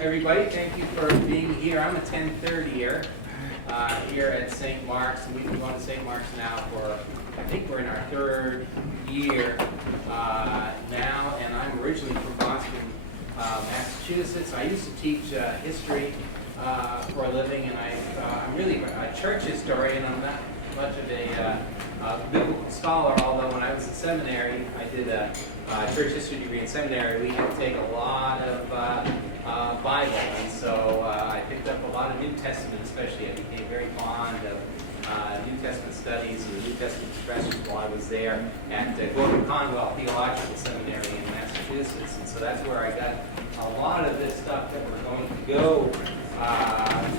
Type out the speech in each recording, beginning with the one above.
everybody. Thank you for being here. I'm a 1030er here at St. Mark's, and we've been going to St. Mark's now for, I think we're in our third year now, and I'm originally from Boston, Massachusetts. I used to teach history for a living, and I'm really a church historian. I'm not much of a biblical scholar, although when I was in seminary, I did a church history degree in seminary. We had to take a lot of Bible, and so I picked up a lot of New Testament, especially. I became very fond of New Testament studies and the New Testament expressions while I was there at Gordon Conwell Theological Seminary in Massachusetts, and so that's where I got a lot of this stuff that we're going to go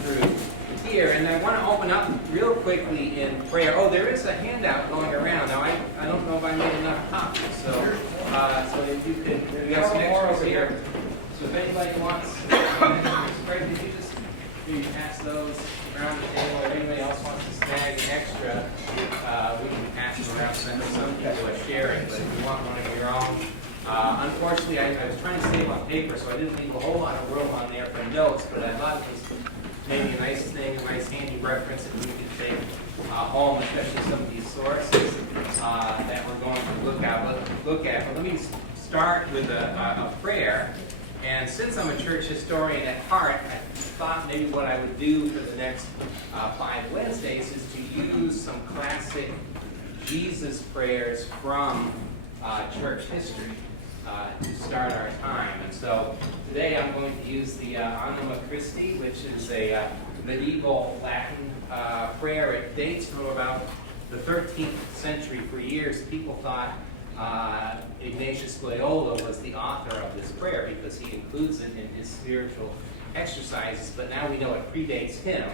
through here. And I want to open up real quickly in prayer. Oh, there is a handout going around. Now, I don't know if I made enough copies, so if you could, we got some extras here. So if anybody wants, Craig, did you just maybe pass those around the table, or if anybody else wants to snag an extra, we can pass them around. So I know some people are sharing, but if you want one of your own. Unfortunately, I was trying to save on paper, so I didn't leave a whole lot of room on there for notes, but I thought it was maybe a nice thing, a nice handy reference that we could take home, especially some of these sources that we're going to look at. But let me start with a prayer. And since I'm a church historian at heart, I thought maybe what I would do for the next 5 Wednesdays is to use some classic Jesus prayers from church history to start our time. And so today I'm going to use the Anima Christi, which is a medieval Latin prayer. It dates from about the 13th century. For years, people thought Ignatius Loyola was the author of this prayer because he includes it in his spiritual exercises, but now we know it predates him.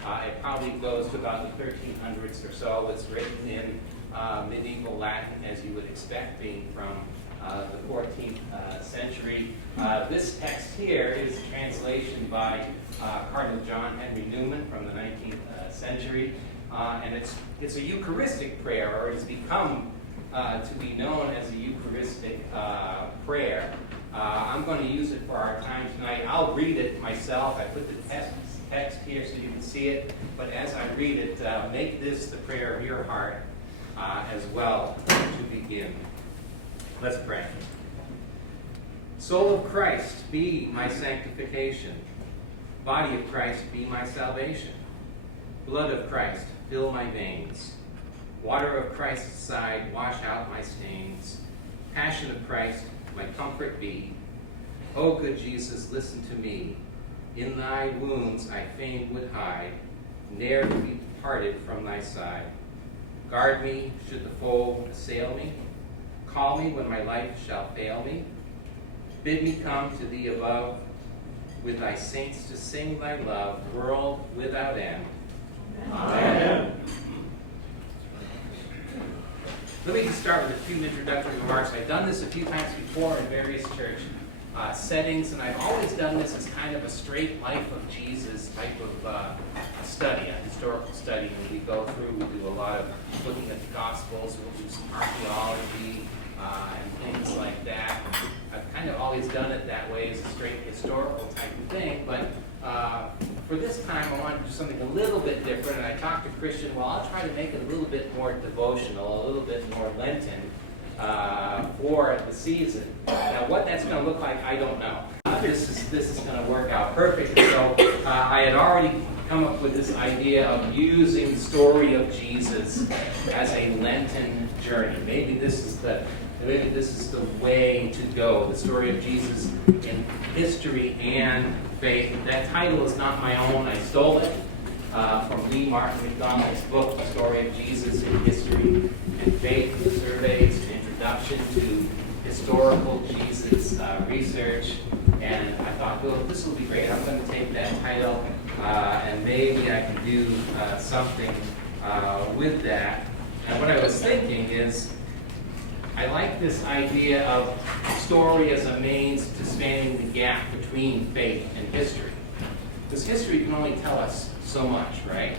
It probably goes to about the 1300s or so. It's written in medieval Latin, as you would expect, being from the 14th century. This text here is a translation by Cardinal John Henry Newman from the 19th century, and it's a Eucharistic prayer, or it has become to be known as a Eucharistic prayer. I'm going to use it for our time tonight. I'll read it myself. I put the text here so you can see it, but as I read it, make this the prayer of your heart as well to begin. Let's pray. Soul of Christ, be my sanctification. Body of Christ, be my salvation. Blood of Christ, fill my veins. Water of Christ's side, wash out my stains. Passion of Christ, my comfort be. O good Jesus, listen to me. In thy wounds I fain would hide, ne'er to be parted from thy side. Guard me, should the foe assail me. Call me when my life shall fail me. Bid me come to thee above, with thy saints to sing thy love, world without end. Amen. Let me just start with a few introductory remarks. I've done this a few times before in various church settings, and I've always done this as kind of a straight life of Jesus type of study, a historical study. When we go through, we do a lot of looking at the Gospels, we'll do some archaeology and things like that. I've kind of always done it that way as a straight historical type of thing, but for this time I want to do something a little bit different, and I talked to Christian, well, I'll try to make it a little bit more devotional, a little bit more Lenten for the season. Now what that's going to look like, I don't know. This is going to work out perfect. So I had already come up with this idea of using the story of Jesus as a Lenten journey. Maybe this is the way to go, the story of Jesus in history and faith. That title is not my own. I stole it from Lee Martin McDonald's book, The Story of Jesus in History and Faith. The surveys an introduction to historical Jesus research. And I thought, well, this will be great. I'm going to take that title and maybe I can do something with that. And what I was thinking is, I like this idea of story as a means to spanning the gap between faith and history. Because history can only tell us so much, right?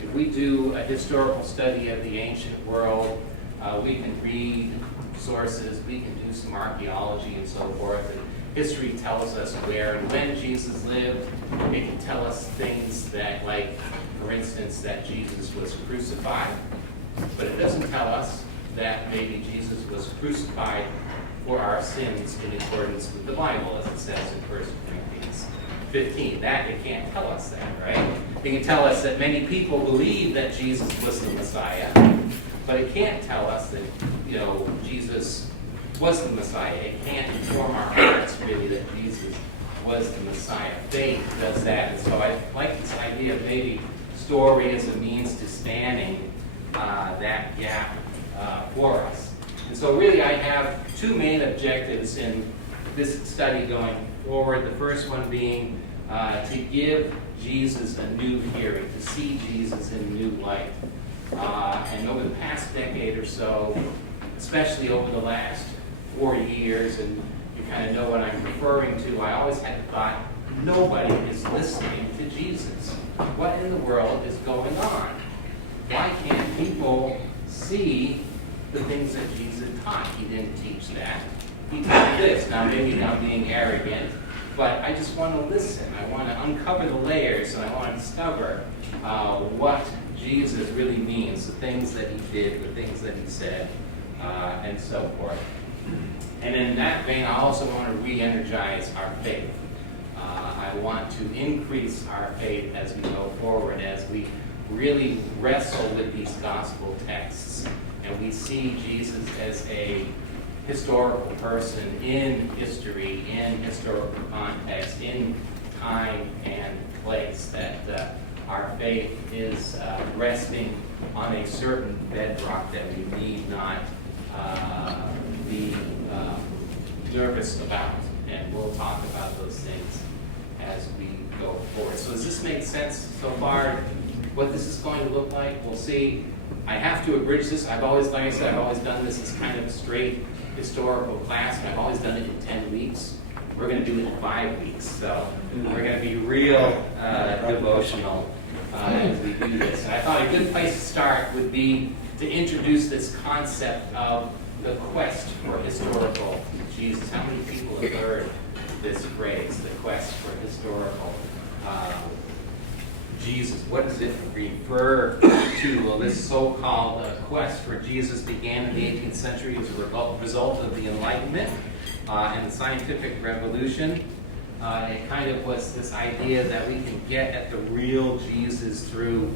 If we do a historical study of the ancient world, we can read sources, we can do some archaeology and so forth, history tells us where and when Jesus lived. It can tell us things that, like, for instance, that Jesus was crucified. But it doesn't tell us that maybe Jesus was crucified for our sins in accordance with the Bible, as it says in 1 Corinthians 15. That, it can't tell us that, right? It can tell us that many people believe that Jesus was the Messiah, but it can't tell us that, Jesus was the Messiah. It can't inform our hearts, really, that Jesus was the Messiah. Faith does that. And so I like this idea of maybe story as a means to spanning that gap for us. And so really I have two main objectives in this study going forward. The first one being to give Jesus a new hearing, to see Jesus in new light. And over the past decade or so, especially over the last 4 years, and you kind of know what I'm referring to, I always had the thought, nobody is listening to Jesus. What in the world is going on? Why can't people see the things that Jesus taught? He didn't teach that. He taught this. Now, maybe I'm being arrogant, but I just want to listen. I want to uncover the layers, and I want to discover what Jesus really means, the things that he did, the things that he said, and so forth. And in that vein, I also want to re-energize our faith. I want to increase our faith as we go forward, as we really wrestle with these gospel texts, and we see Jesus as a historical person in history, in historical context, in time and place, that our faith is resting on a certain bedrock that we need not be nervous about. And we'll talk about those things as we go forward. So does this make sense so far, what this is going to look like? We'll see. I have to abridge this. I've always, like I said, I've always done this as kind of a straight historical class, and I've always done it in 10 weeks. We're going to do it in 5 weeks. So we're going to be real devotional as we do this. And I thought a good place to start would be to introduce this concept of the quest for historical Jesus. How many people have heard this phrase, the quest for historical Jesus? What does it refer to? Well, this so-called quest for Jesus began in the 18th century as a result of the Enlightenment and the scientific revolution. It kind of was this idea that we can get at the real Jesus through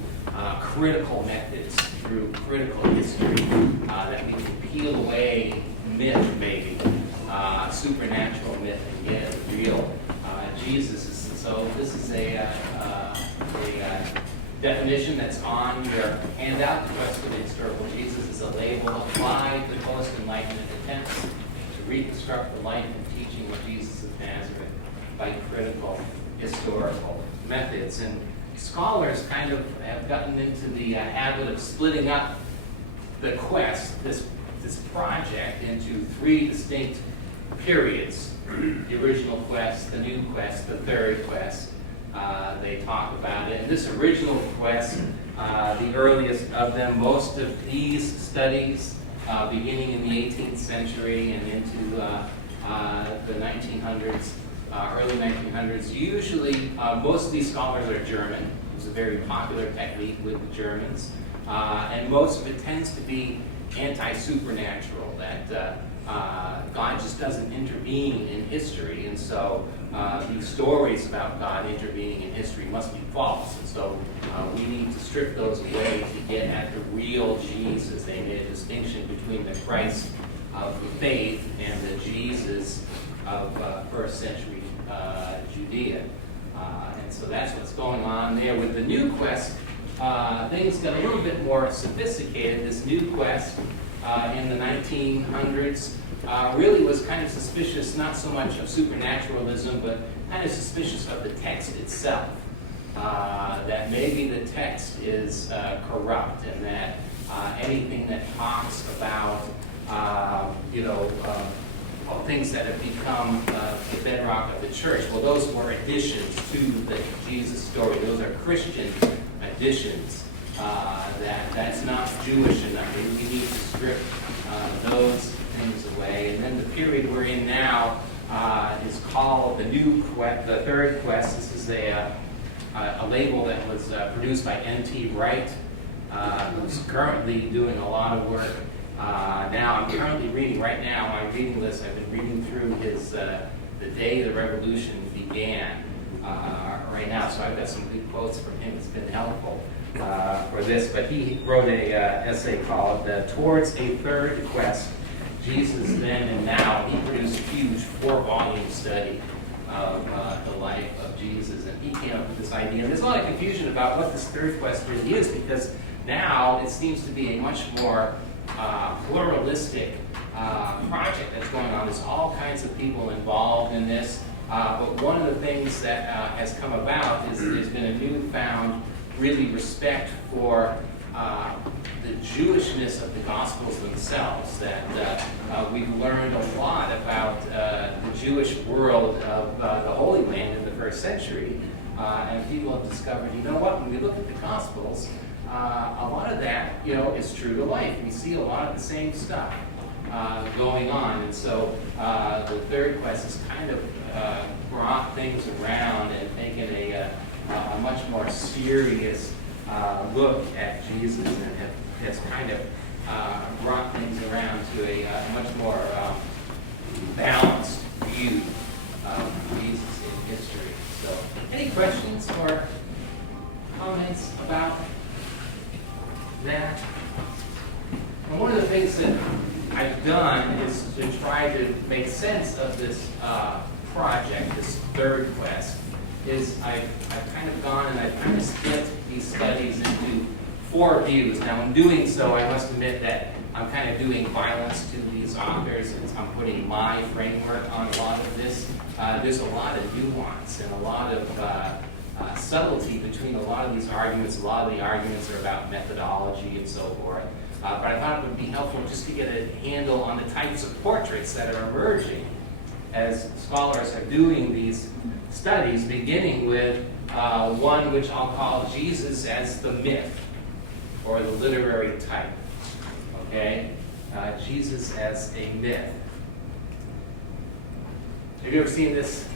critical methods, through critical history, that we can peel away myth, maybe, supernatural myth, and get at the real Jesus. So this is a definition that's on your handout. The quest for the historical Jesus is a label applied to post-Enlightenment attempts to reconstruct the life and teaching of Jesus of Nazareth by critical historical methods. And scholars kind of have gotten into the habit of splitting up the quest, this project, into 3 distinct periods. The original quest, the new quest, the third quest. They talk about it. And this original quest, the earliest of them, most of these studies, beginning in the 18th century and into the 1900s, early 1900s, usually most of these scholars are German. It was a very popular technique with the Germans. And most of it tends to be anti-supernatural, that God just doesn't intervene in history, and so these stories about God intervening in history must be false, and so we need to strip those away to get at the real Jesus. They made a distinction between the Christ of the faith and the Jesus of first century Judea, and so that's what's going on there. With the new quest, things got a little bit more sophisticated. This new quest in the 1900s really was kind of suspicious, not so much of supernaturalism, but kind of suspicious of the text itself. That maybe the text is corrupt, and that anything that talks about, things that have become the bedrock of the church, well, those were additions to the Jesus story. Those are Christian additions. That's not Jewish enough. We need to strip those things away. And then the period we're in now, is called the Third Quest. This is a label that was produced by N.T. Wright, who's currently doing a lot of work. Now I'm currently reading, right now, my reading list, I've been reading through his The Day the Revolution Began right now, so I've got some good quotes from him. It's been helpful for this, but he wrote a essay called Towards a Third Quest, Jesus Then and Now. He produced a huge 4-volume study of the life of Jesus, and he came up with this idea. And there's a lot of confusion about what this third quest really is, because now it seems to be a much more pluralistic project that's going on. There's all kinds of people involved in this, but one of the things that has come about is there's been a newfound really respect for the Jewishness of the Gospels themselves, that we've learned a lot about the Jewish world of the Holy Land in the first century, and people have discovered, you know what, when we look at the Gospels, a lot of that, is true to life. We see a lot of the same stuff going on, and so the third quest has kind of brought things around and taken a much more serious look at Jesus, and has kind of brought things around to a much more balanced view of Jesus in history. So, any questions or comments about that? And one of the things that I've done is to try to make sense of this project, this third quest, is I've kind of gone and I've kind of split these studies into 4 views. Now, in doing so, I must admit that I'm kind of doing violence to these authors, and I'm putting my framework on a lot of this. There's a lot of nuance and a lot of subtlety between a lot of these arguments. A lot of the arguments are about methodology and so forth. But I thought it would be helpful just to get a handle on the types of portraits that are emerging as scholars are doing these studies, beginning with one which I'll call Jesus as the myth, or the literary type. Okay? Jesus as a myth. Have you ever seen this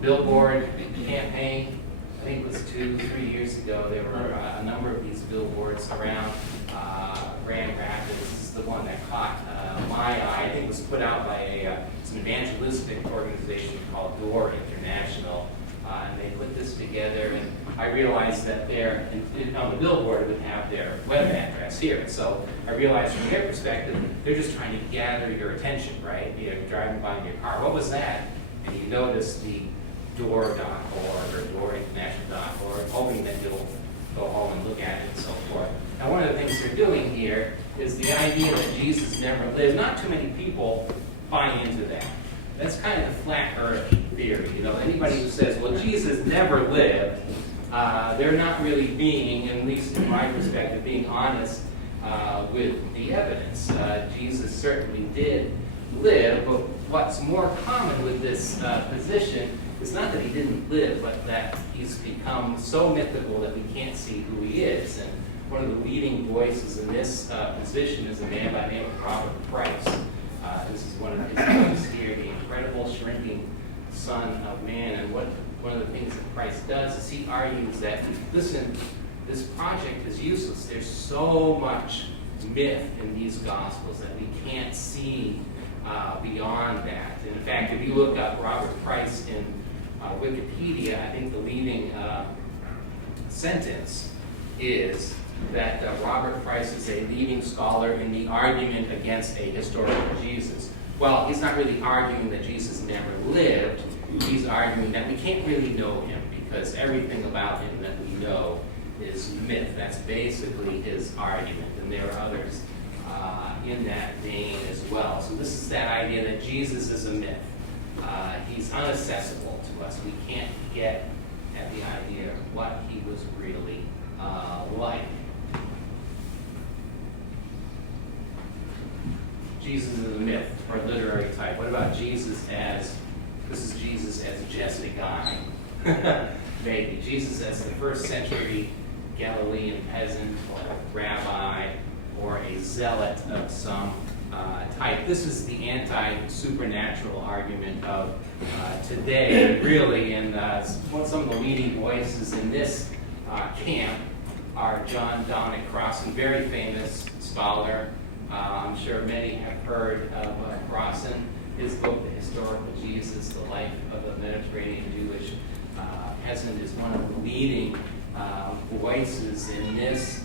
billboard campaign? I think it was 2-3 years ago. There were a number of these billboards around Grand Rapids. This is the one that caught my eye. I think it was put out by an evangelistic organization called Door International. And they put this together, and I realized that on the billboard it would have their web address here. So I realized from their perspective, they're just trying to gather your attention, right? You're driving by in your car. What was that? And you notice the door.org or doorinternational.org, hoping that you'll go home and look at it and so forth. Now, one of the things they're doing here is the idea that Jesus never lived. Not too many people buy into that. That's kind of the flat earth theory. Anybody who says, well, Jesus never lived, they're not really being, at least from my perspective, being honest with the evidence. Jesus certainly did live, but what's more common with this position is not that he didn't live, but that he's become so mythical that we can't see who he is. And one of the leading voices in this position is a man by the name of Robert Price. This is one of his books here, The Incredible Shrinking Son of Man. And one of the things that Price does is he argues that, listen, this project is useless. There's so much myth in these Gospels that we can't see beyond that. And in fact, if you look up Robert Price in Wikipedia, I think the leading sentence is that Robert Price is a leading scholar in the argument against a historical Jesus. Well, he's not really arguing that Jesus never lived. He's arguing that we can't really know him because everything about him that we know is myth. That's basically his argument, and there are others in that vein as well. So this is that idea that Jesus is a myth. He's unaccessible to us. We can't get at the idea of what he was really like. Jesus is a myth or literary type. What about Jesus as, this is Jesus as just a guy, maybe. Jesus as the first century Galilean peasant or rabbi or a zealot of some type. This is the anti-supernatural argument of today, really, and some of the leading voices in this camp are John Donald Crossan, very famous scholar. I'm sure many have heard of Crossan. His book, The Historical Jesus, The Life of a Mediterranean Jewish Peasant, is one of the leading voices in this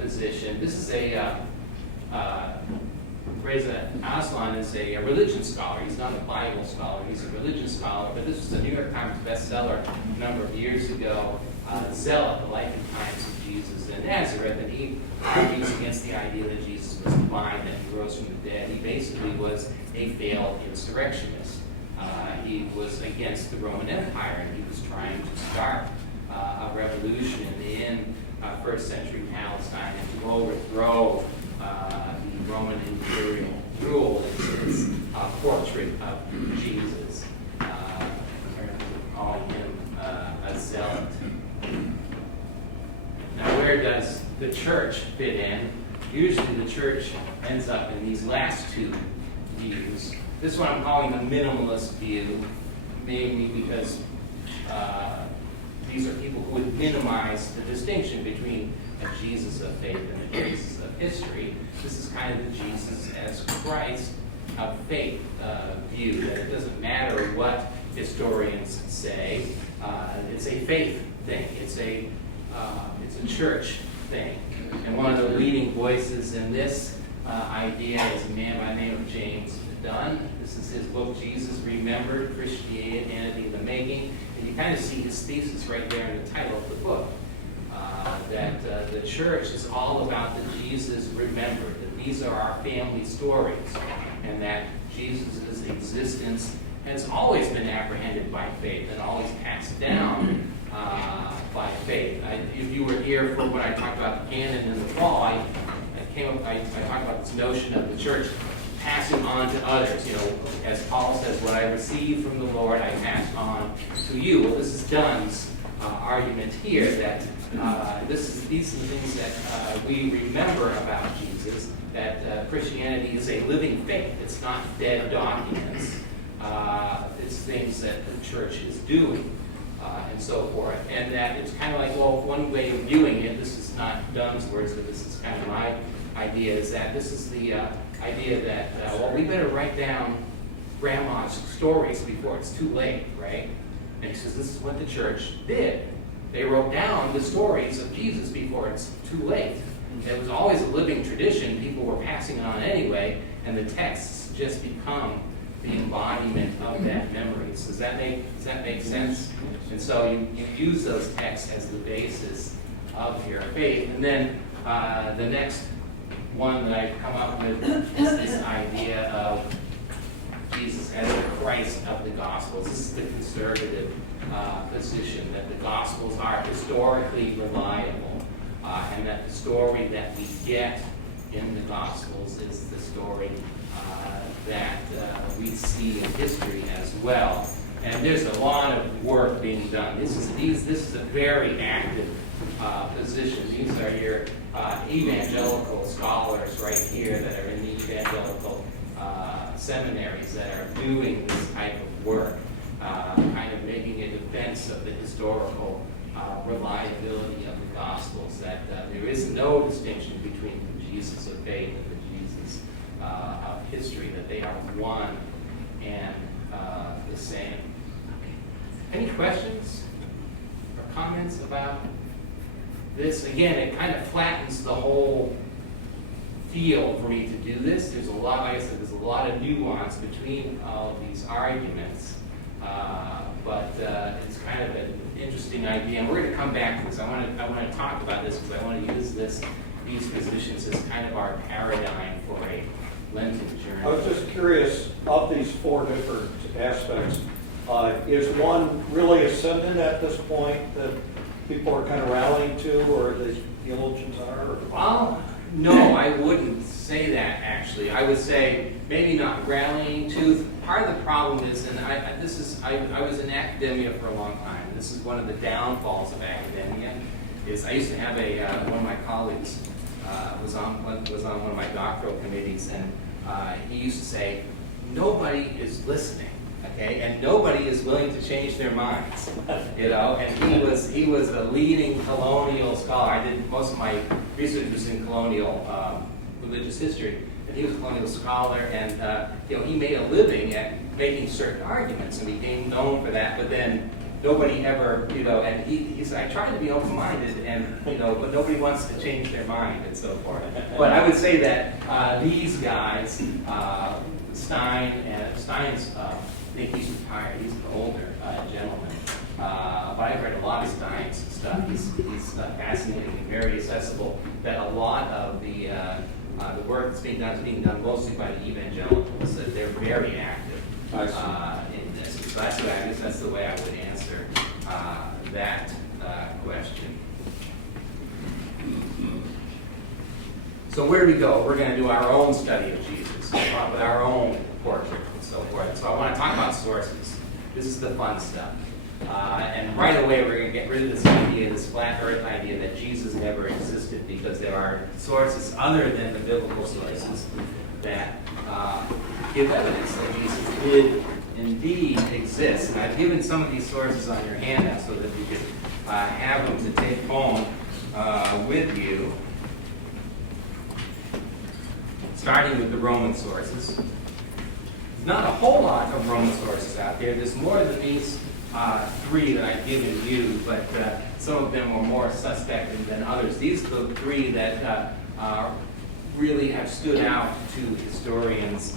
position. This is Reza Aslan is a religion scholar. He's not a Bible scholar, he's a religion scholar, but this was a New York Times bestseller a number of years ago, Zealot, The Life and Times of Jesus in Nazareth, and he argues against the idea that Jesus was divine, that he rose from the dead. He basically was a failed insurrectionist. He was against the Roman Empire, and he was trying to start a revolution in first century Palestine and to overthrow the Roman imperial rule. It's a portrait of Jesus, calling him a zealot. Now, where does the church fit in? Usually the church ends up in these last two views. This one I'm calling the minimalist view, mainly because these are people who would minimize the distinction between a Jesus of faith and a Jesus of history. This is kind of the Jesus as Christ of faith view, that it doesn't matter what historians say. It's a faith thing. It's a church thing. And one of the leading voices in this idea is a man by the name of James Dunn. This is his book, Jesus Remembered, Christianity in the Making. And you kind of see his thesis right there in the title of the book, that the church is all about the Jesus remembered, that these are our family stories, and that Jesus' existence has always been apprehended by faith and always passed down by faith. If you were here for when I talked about the canon in the fall, I talked about this notion of the church passing on to others. You know, as Paul says, what I received from the Lord, I passed on to you. Well, this is Dunn's argument here, that these are the things that we remember about Jesus, that Christianity is a living faith. It's not dead documents. It's things that the church is doing, and so forth. And that it's kind of like, well, one way of viewing it, this is not Dunn's words, but this is kind of my idea, is that this is the idea that, well, we better write down grandma's stories before it's too late, right? And he says this is what the church did. They wrote down the stories of Jesus before it's too late. It was always a living tradition. People were passing it on anyway, and the texts just become the embodiment of that memory. So does that make sense? And so you use those texts as the basis of your faith. And then the next one that I've come up with is this idea of Jesus as the Christ of the Gospels. This is the conservative position, that the Gospels are historically reliable, and that the story that we get in the Gospels is the story that we see in history as well. And there's a lot of work being done. This is a very active position. These are your evangelical scholars right here that are in the evangelical seminaries that are doing this type of work, kind of making a defense of the historical reliability of the Gospels, that there is no distinction between the Jesus of faith and the Jesus of history, that they are one and the same. Any questions or comments about this? Again, it kind of flattens the whole field for me to do this. There's a lot, like I said, there's a lot of nuance between all of these arguments, but it's kind of an interesting idea, and we're going to come back to this. I want to talk about this because I want to use these positions as kind of our paradigm for a Lenten journey. I was just curious, of these four different aspects, is one really ascendant at this point that people are kind of rallying to, or the theologians are? Or? Well, no, I wouldn't say that, actually. I would say maybe not rallying to. Part of the problem is, and I was in academia for a long time. This is one of the downfalls of academia, is I used to have one of my colleagues was on one of my doctoral committees, and he used to say, nobody is listening, okay, and nobody is willing to change their minds, you know. And he was a leading colonial scholar. I did most of my research was in colonial religious history, and he was a colonial scholar, and you know, he made a living at making certain arguments and became known for that. But then nobody ever, you know, and he said, I try to be open-minded, and you know, but nobody wants to change their mind and so forth. But I would say that these guys, Stein's, I think he's retired. He's an older gentleman, but I've read a lot of Stein's stuff. He's fascinating and very accessible. That a lot of the work that's being done is being done mostly by the evangelicals. That they're very active in this. So I guess that's the way I would answer that question. So where do we go? We're going to do our own study of Jesus, with our own portrait and so forth. So I want to talk about sources. This is the fun stuff. And right away we're going to get rid of this idea, this flat earth idea that Jesus never existed, because there are sources other than the biblical sources that give evidence that Jesus did indeed exist. And I've given some of these sources on your handout so that you could have them to take home with you. Starting with the Roman sources. There's not a whole lot of Roman sources out there. There's more than these three that I've given you, but some of them are more suspect than others. These are the three that really have stood out to historians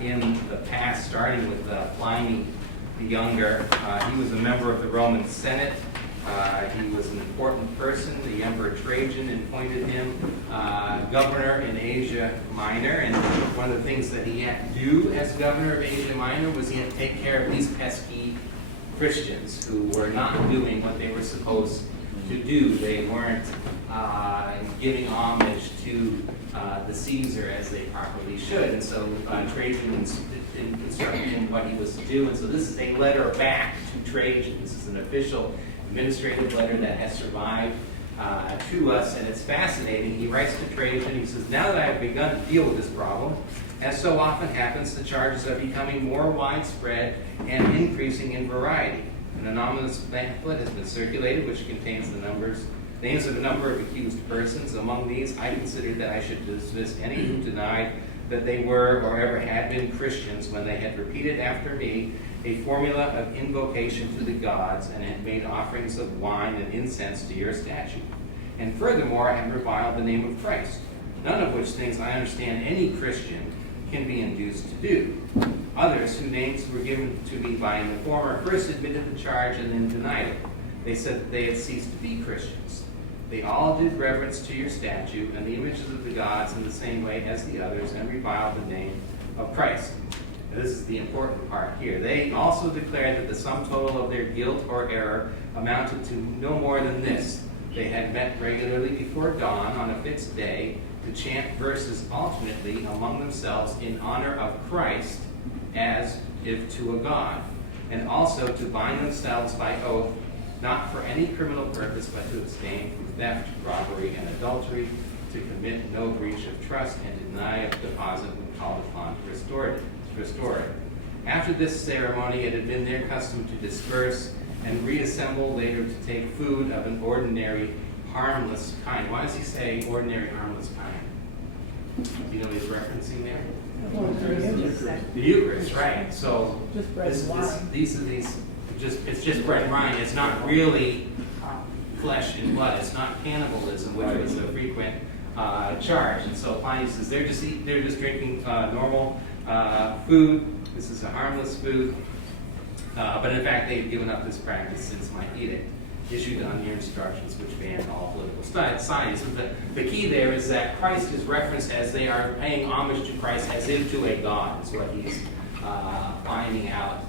in the past, starting with Pliny the Younger. He was a member of the Roman Senate. He was an important person. The Emperor Trajan appointed him governor in Asia Minor, and one of the things that he had to do as governor of Asia Minor was he had to take care of these pesky Christians who were not doing what they were supposed to do. They weren't giving homage to the Caesar as they properly should, and so Trajan instructed him what he was to do. And so this is a letter back to Trajan. This is an official administrative letter that has survived to us, and it's fascinating. He writes to Trajan, he says, now that I have begun to deal with this problem, as so often happens, the charges are becoming more widespread and increasing in variety. An anonymous pamphlet has been circulated which contains names of a number of accused persons. Among these, I considered that I should dismiss any who denied that they were or ever had been Christians when they had repeated after me a formula of invocation to the gods and had made offerings of wine and incense to your statue. And furthermore, I had reviled the name of Christ, none of which things I understand any Christian can be induced to do. Others, whose names were given to me by an informer, first admitted the charge and then denied it. They said that they had ceased to be Christians. They all did reverence to your statue and the images of the gods in the same way as the others, and reviled the name of Christ. This is the important part here. They also declared that the sum total of their guilt or error amounted to no more than this. They had met regularly before dawn on a fixed day to chant verses alternately among themselves in honor of Christ as if to a god, and also to bind themselves by oath, not for any criminal purpose, but to abstain from theft, robbery, and adultery, to commit no breach of trust, and to deny a deposit when called upon to restore it. After this ceremony, it had been their custom to disperse and reassemble later to take food of an ordinary, harmless kind. Why does he say ordinary, harmless kind? Do you know what he's referencing there? The Eucharist, right? So it's just bread and wine. It's not really flesh and blood. It's not cannibalism, which was a frequent charge. And so Pliny says they're just drinking normal food. This is a harmless food. But in fact, they've given up this practice since my edict issued on your instructions, which banned all political science. The key there is that Christ is referenced as they are paying homage to Christ as if to a god, is what he's finding out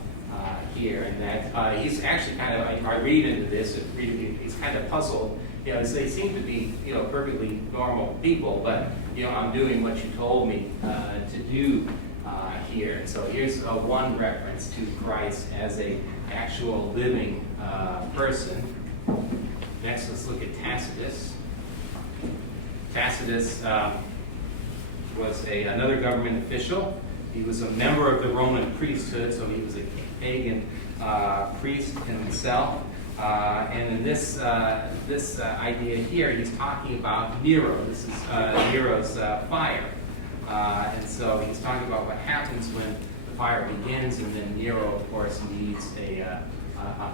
here. And that he's actually kind of, I read into this, he's kind of puzzled. You know, they seem to be, perfectly normal people, but, I'm doing what you told me to do here. And so here's one reference to Christ as a actual living person. Next, let's look at Tacitus. Tacitus was another government official. He was a member of the Roman priesthood, so he was a pagan priest himself. And in this idea here, he's talking about Nero. This is Nero's fire. And so he's talking about what happens when the fire begins, and then Nero, of course, needs a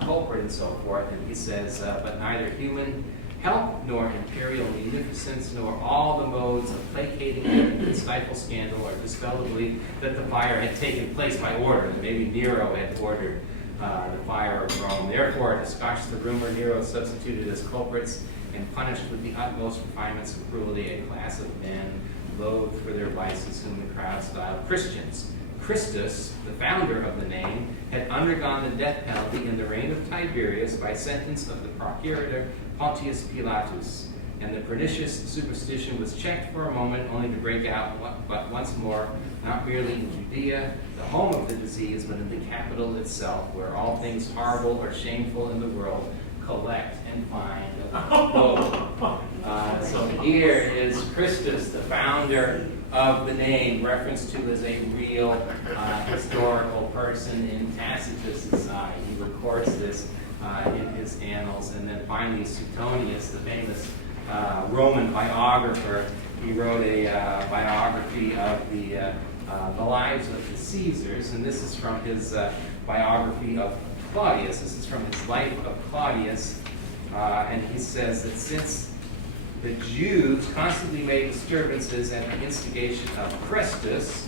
culprit and so forth. And he says, but neither human help nor imperial munificence nor all the modes of placating and stifle scandal or dispel the belief that the fire had taken place by order, that maybe Nero had ordered the fire of Rome. Therefore, to scotch the rumor, Nero substituted as culprits and punished with the utmost refinements of cruelty a class of men loathed for their vices whom the crowd styled Christians. Christus, the founder of the name, had undergone the death penalty in the reign of Tiberius by sentence of the procurator Pontius Pilatus, and the pernicious superstition was checked for a moment only to break out but once more, not merely in Judea, the home of the disease, but in the capital itself, where all things horrible or shameful in the world collect and find abode. So here is Christus, the founder of the name, referenced to as a real historical person in Tacitus's eye. He records this in his annals. And then finally, Suetonius, the famous Roman biographer, he wrote a biography of the lives of the Caesars, and this is from his biography of Claudius. This is from his life of Claudius, and he says that since the Jews constantly made disturbances at the instigation of Christus,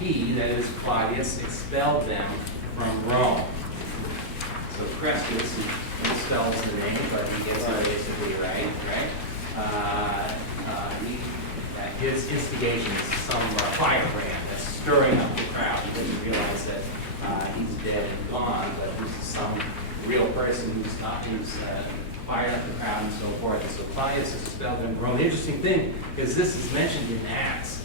he, that is Claudius, expelled them from Rome. So Christus, he misspells the name, but he gets it basically right? His instigation is some firebrand that's stirring up the crowd. He doesn't realize that he's dead and gone, but this is some real person who's fired up the crowd and so forth. And so Claudius is expelled from Rome. The interesting thing is this is mentioned in Acts.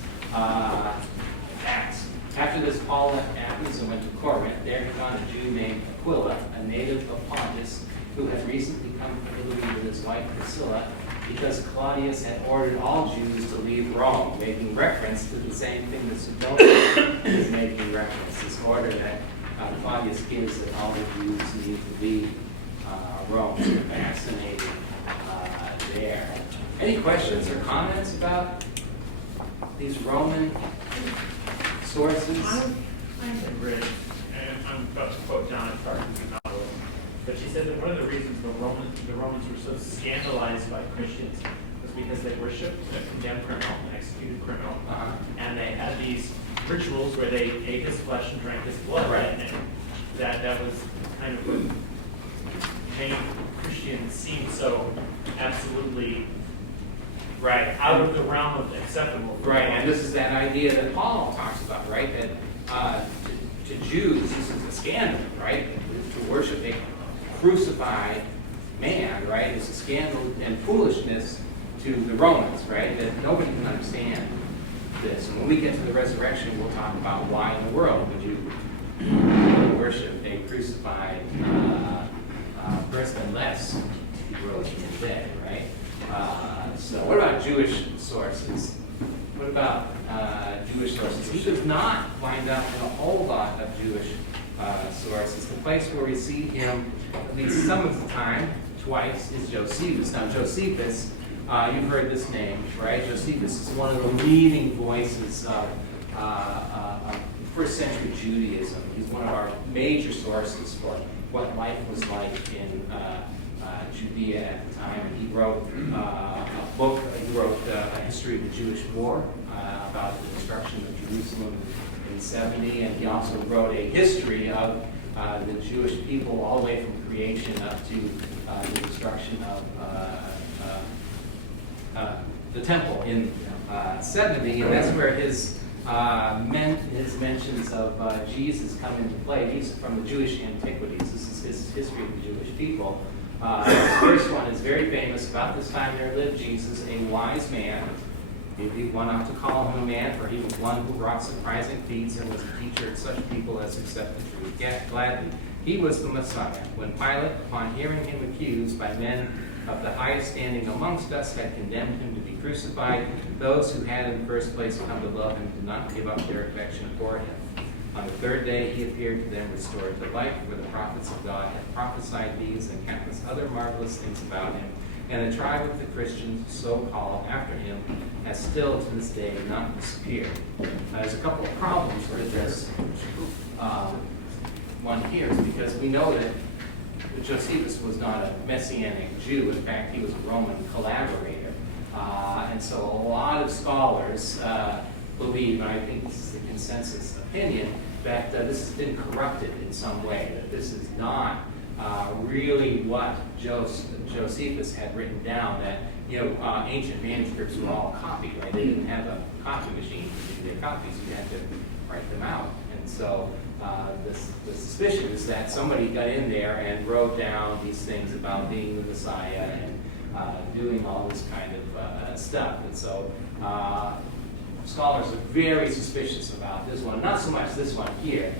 After this, Paul left Athens and went to Corinth. There he found a Jew named Aquila, a native of Pontus, who had recently come from Italy with his wife Priscilla, because Claudius had ordered all Jews to leave Rome, making reference to the same thing that Suetonius is making reference, this order that Claudius gives that all the Jews need to leave Rome. So fascinating there. Any questions or comments about these Roman sources? I have read, and I'm about to quote Donna Tartt's novel, but she said that one of the reasons the Romans were so scandalized by Christians was because they worshipped a condemned criminal, an executed criminal, and they had these rituals where they ate his flesh and drank his blood, Right. And that was kind of what made Christians seem so absolutely Right. out of the realm of acceptable. Right, and this is that idea that Paul talks about, right? That to Jews, this is a scandal, right? To worship a crucified man, right, is a scandal and foolishness to the Romans, right? That nobody can understand this. And when we get to the resurrection, we'll talk about why in the world would you worship a crucified person unless he rose from the dead, right? So what about Jewish sources? What about Jewish sources? He does not wind up in a whole lot of Jewish sources. The place where we see him, at least some of the time, twice, is Josephus. Now, Josephus, you've heard this name, right? Josephus is one of the leading voices of first century Judaism. He's one of our major sources for what life was like in Judea at the time. And he wrote a book, he wrote a history of the Jewish war about the destruction of Jerusalem in 70, and he also wrote a history of the Jewish people all the way from creation up to the destruction of the temple in 70, and that's where his mentions of Jesus come into play. These are from the Jewish antiquities. This is his history of the Jewish people. The first one is very famous. About this time there lived Jesus, a wise man. Maybe one ought to call him a man, for he was one who wrought surprising feats and was a teacher of such people as accepted truth gladly. He was the Messiah. When Pilate, upon hearing him accused by men of the highest standing amongst us had condemned him to be crucified. Those who had in the first place come to love him did not give up their affection for him. On the third day he appeared to them restored to life, for the prophets of God had prophesied these and countless other marvelous things about him. And the tribe of the Christians, so called after him, has still to this day not disappeared. Now, there's a couple of problems with this one here, is because we know that Josephus was not a Messianic Jew. In fact, he was a Roman collaborator. And so a lot of scholars believe, and I think this is the consensus opinion, that this has been corrupted in some way, that this is not really what Josephus had written down, that ancient manuscripts were all copied, right? They didn't have a copy machine to do their copies. You had to write them out. And so the suspicion is that somebody got in there and wrote down these things about being the Messiah and doing all this kind of stuff. And so scholars are very suspicious about this one. Not so much this one here.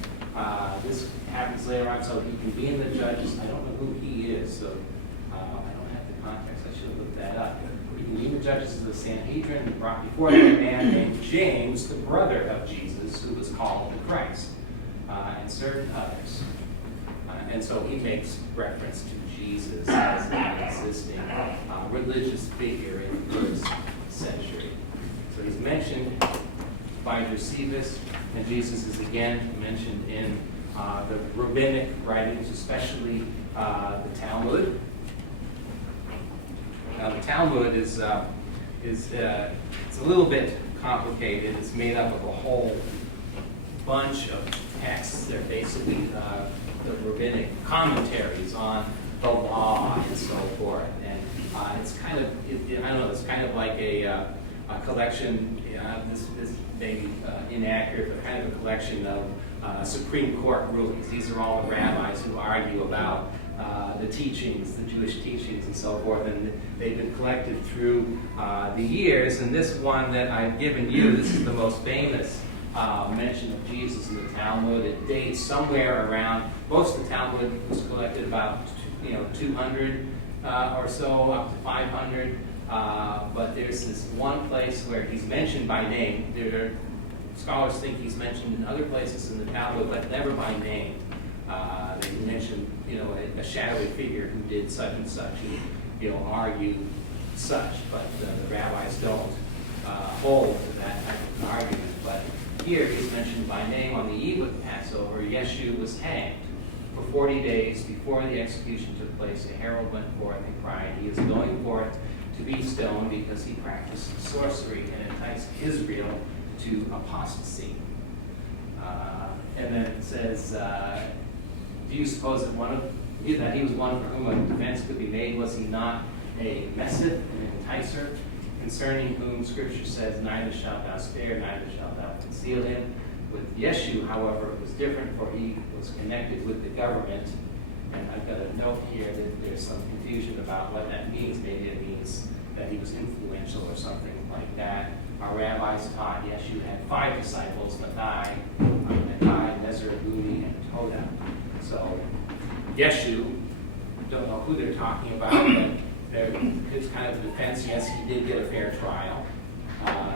This happens later on, so he can be in the Judges. I don't know who he is, so I don't have the context. I should have looked that up. He can be in the Judges of the Sanhedrin and brought before them a man named James, the brother of Jesus, who was called the Christ, and certain others. And so he makes reference to Jesus as an existing religious figure in the first century. So he's mentioned by Josephus, and Jesus is again mentioned in the rabbinic writings, especially the Talmud. Now, the Talmud is it's a little bit complicated. It's made up of a whole bunch of texts. They're basically the rabbinic commentaries on the law and so forth. And it's kind of, I don't know, it's kind of like a collection, this may be inaccurate, but kind of a collection of Supreme Court rulings. These are all the rabbis who argue about the teachings, the Jewish teachings and so forth, and they've been collected through the years. And this one that I've given you, this is the most famous mention of Jesus in the Talmud. It dates somewhere around, most of the Talmud was collected about 200 or so, up to 500. But there's this one place where he's mentioned by name. Scholars think he's mentioned in other places in the Talmud, but never by name. They mention, a shadowy figure who did such and such, who, argue such, but the rabbis don't hold to that type of argument. But here he's mentioned by name. On the eve of Passover, Yeshua was hanged. For 40 days before the execution took place, a herald went forth and cried, "He is going forth to be stoned because he practiced sorcery and enticed Israel to apostasy." And then it says, "Do you suppose that he was one for whom a defense could be made? Was he not a meseth, an enticer, concerning whom Scripture says, neither shalt thou spare, neither shalt thou conceal him?" With Yeshua, however, it was different, for he was connected with the government. And I've got a note here that there's some confusion about what that means. Maybe it means that he was influential or something like that. Our rabbis taught Yeshua had 5 disciples, Mattai, Nezerabuni, and Toda. So Yeshua, don't know who they're talking about, but it's kind of a defense. Yes, he did get a fair trial.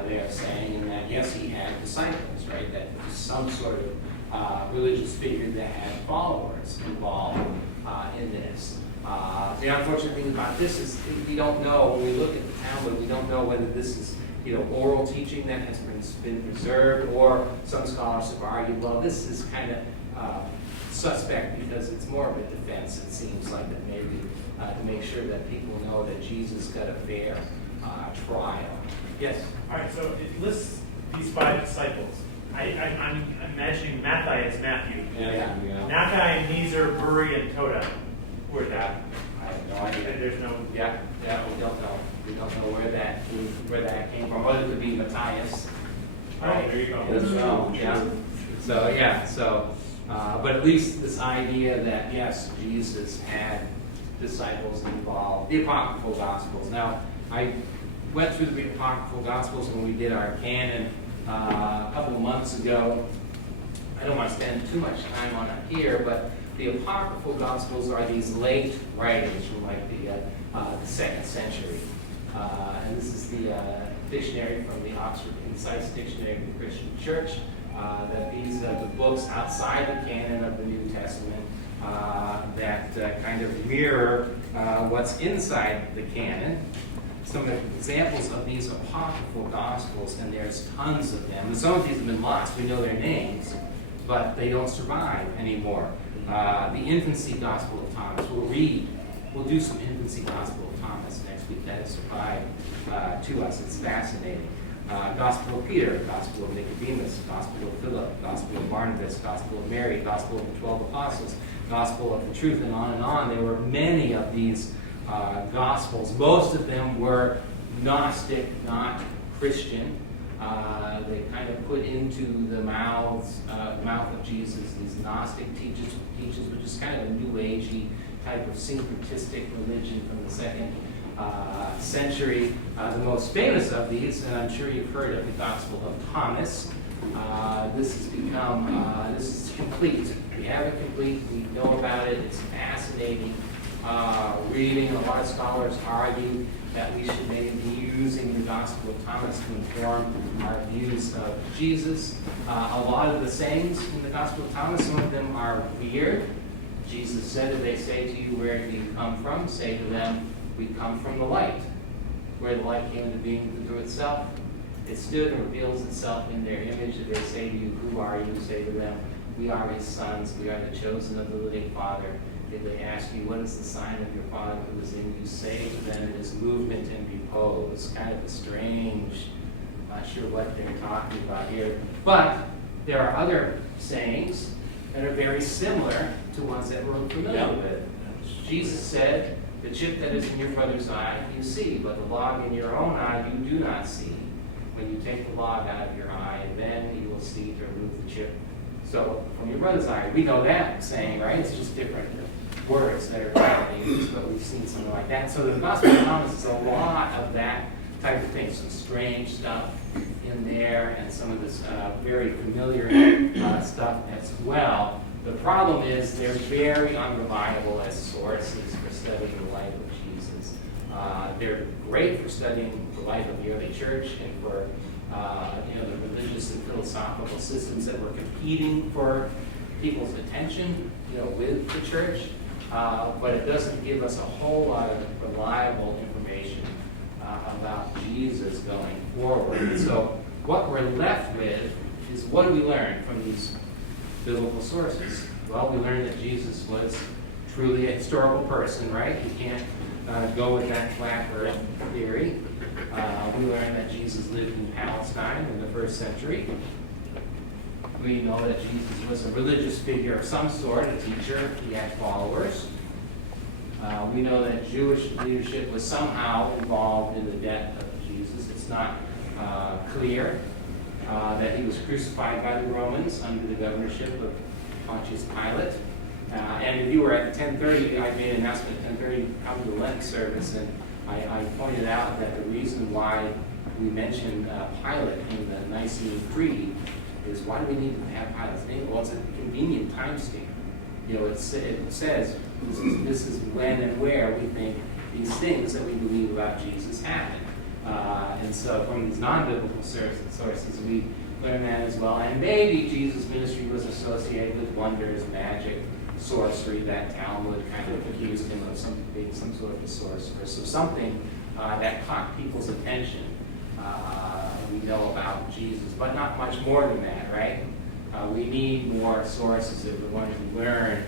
They are saying, and that yes, he had disciples, right? That was some sort of religious figure that had followers involved in this. The unfortunate thing about this is we don't know, when we look at the Talmud, we don't know whether this is oral teaching that has been preserved, or some scholars have argued, well, this is kind of suspect because it's more of a defense, it seems like, that maybe to make sure that people know that Jesus got a fair trial. Yes? All right, so it lists these 5 disciples. I'm imagining Matthew is Matthew. Yeah. Nakai, Nezer, Buri, and Toda. Who are that? I have no idea. There's no. Yeah, we don't know. We don't know where that came from. Whether it be Matthias. Right. Oh, there you go. But at least this idea that yes, Jesus had disciples involved. The Apocryphal Gospels. Now, I went through the Apocryphal Gospels when we did our canon a couple of months ago. I don't want to spend too much time on it here, but The apocryphal Gospels are these late writings from like the 2nd century. And this is the dictionary from the Oxford Concise Dictionary of the Christian Church, that these are the books outside the canon of the New Testament that kind of mirror what's inside the canon. Some examples of these apocryphal Gospels, and there's tons of them. And some of these have been lost. We know their names, but they don't survive anymore. The Infancy Gospel of Thomas. We'll do some Infancy Gospel of Thomas next week. That has survived to us. It's fascinating. Gospel of Peter, Gospel of Nicodemus, Gospel of Philip, Gospel of Barnabas, Gospel of Mary, Gospel of the 12 Apostles, Gospel of the Truth, and on and on. There were many of these Gospels. Most of them were Gnostic, not Christian. They kind of put into the mouth of Jesus these Gnostic teachers, which is kind of a New Agey type of syncretistic religion from the 2nd century. The most famous of these, and I'm sure you've heard of the Gospel of Thomas. This has become, this is complete. We have it complete. We know about it. It's fascinating reading. A lot of scholars argue that we should maybe be using the Gospel of Thomas to inform our views of Jesus. A lot of the sayings in the Gospel of Thomas, some of them are weird. Jesus said, if they say to you, where do you come from? Say to them, we come from the light. Where the light came into being through itself, it stood and reveals itself in their image. If they say to you, who are you? Say to them, we are his sons. We are the chosen of the living Father. If they ask you, what is the sign of your Father who is in you? Say to them, it is movement and repose. Kind of a strange, not sure what they're talking about here. But there are other sayings that are very similar to ones that we're familiar with. Jesus said, the chip that is in your brother's eye you see, but the log in your own eye you do not see. When you take the log out of your eye, then you will see to remove the chip. So from your brother's eye, we know that saying, right? It's just different words that are used, but we've seen something like that. So the Gospel of Thomas is a lot of that type of thing, some strange stuff in there, and some of this very familiar stuff as well. The problem is they're very unreliable as sources for studying the life of Jesus. They're great for studying the life of the early church and for the religious and philosophical systems that were competing for people's attention, with the church. But it doesn't give us a whole lot of reliable information about Jesus going forward. And so what we're left with is, what do we learn from these biblical sources? Well, we learn that Jesus was truly a historical person, right? You can't go with that flat earth theory. We learn that Jesus lived in Palestine in the 1st century. We know that Jesus was a religious figure of some sort, a teacher. He had followers. We know that Jewish leadership was somehow involved in the death of Jesus. It's not clear that he was crucified by the Romans under the governorship of Pontius Pilate. And if you were at 10:30, I made an announcement at 10:30, come to the Lenten service, and I pointed out that the reason why we mentioned Pilate in the Nicene Creed is, why do we need to have Pilate's name? Well, it's a convenient time stamp. It says this is when and where we think these things that we believe about Jesus happened. And so from these non-biblical sources, we learn that as well. And maybe Jesus' ministry was associated with wonders, magic, sorcery. That Talmud kind of accused him of being some sort of a sorcerer. So something that caught people's attention. We know about Jesus, but not much more than that, right? We need more sources if we want to learn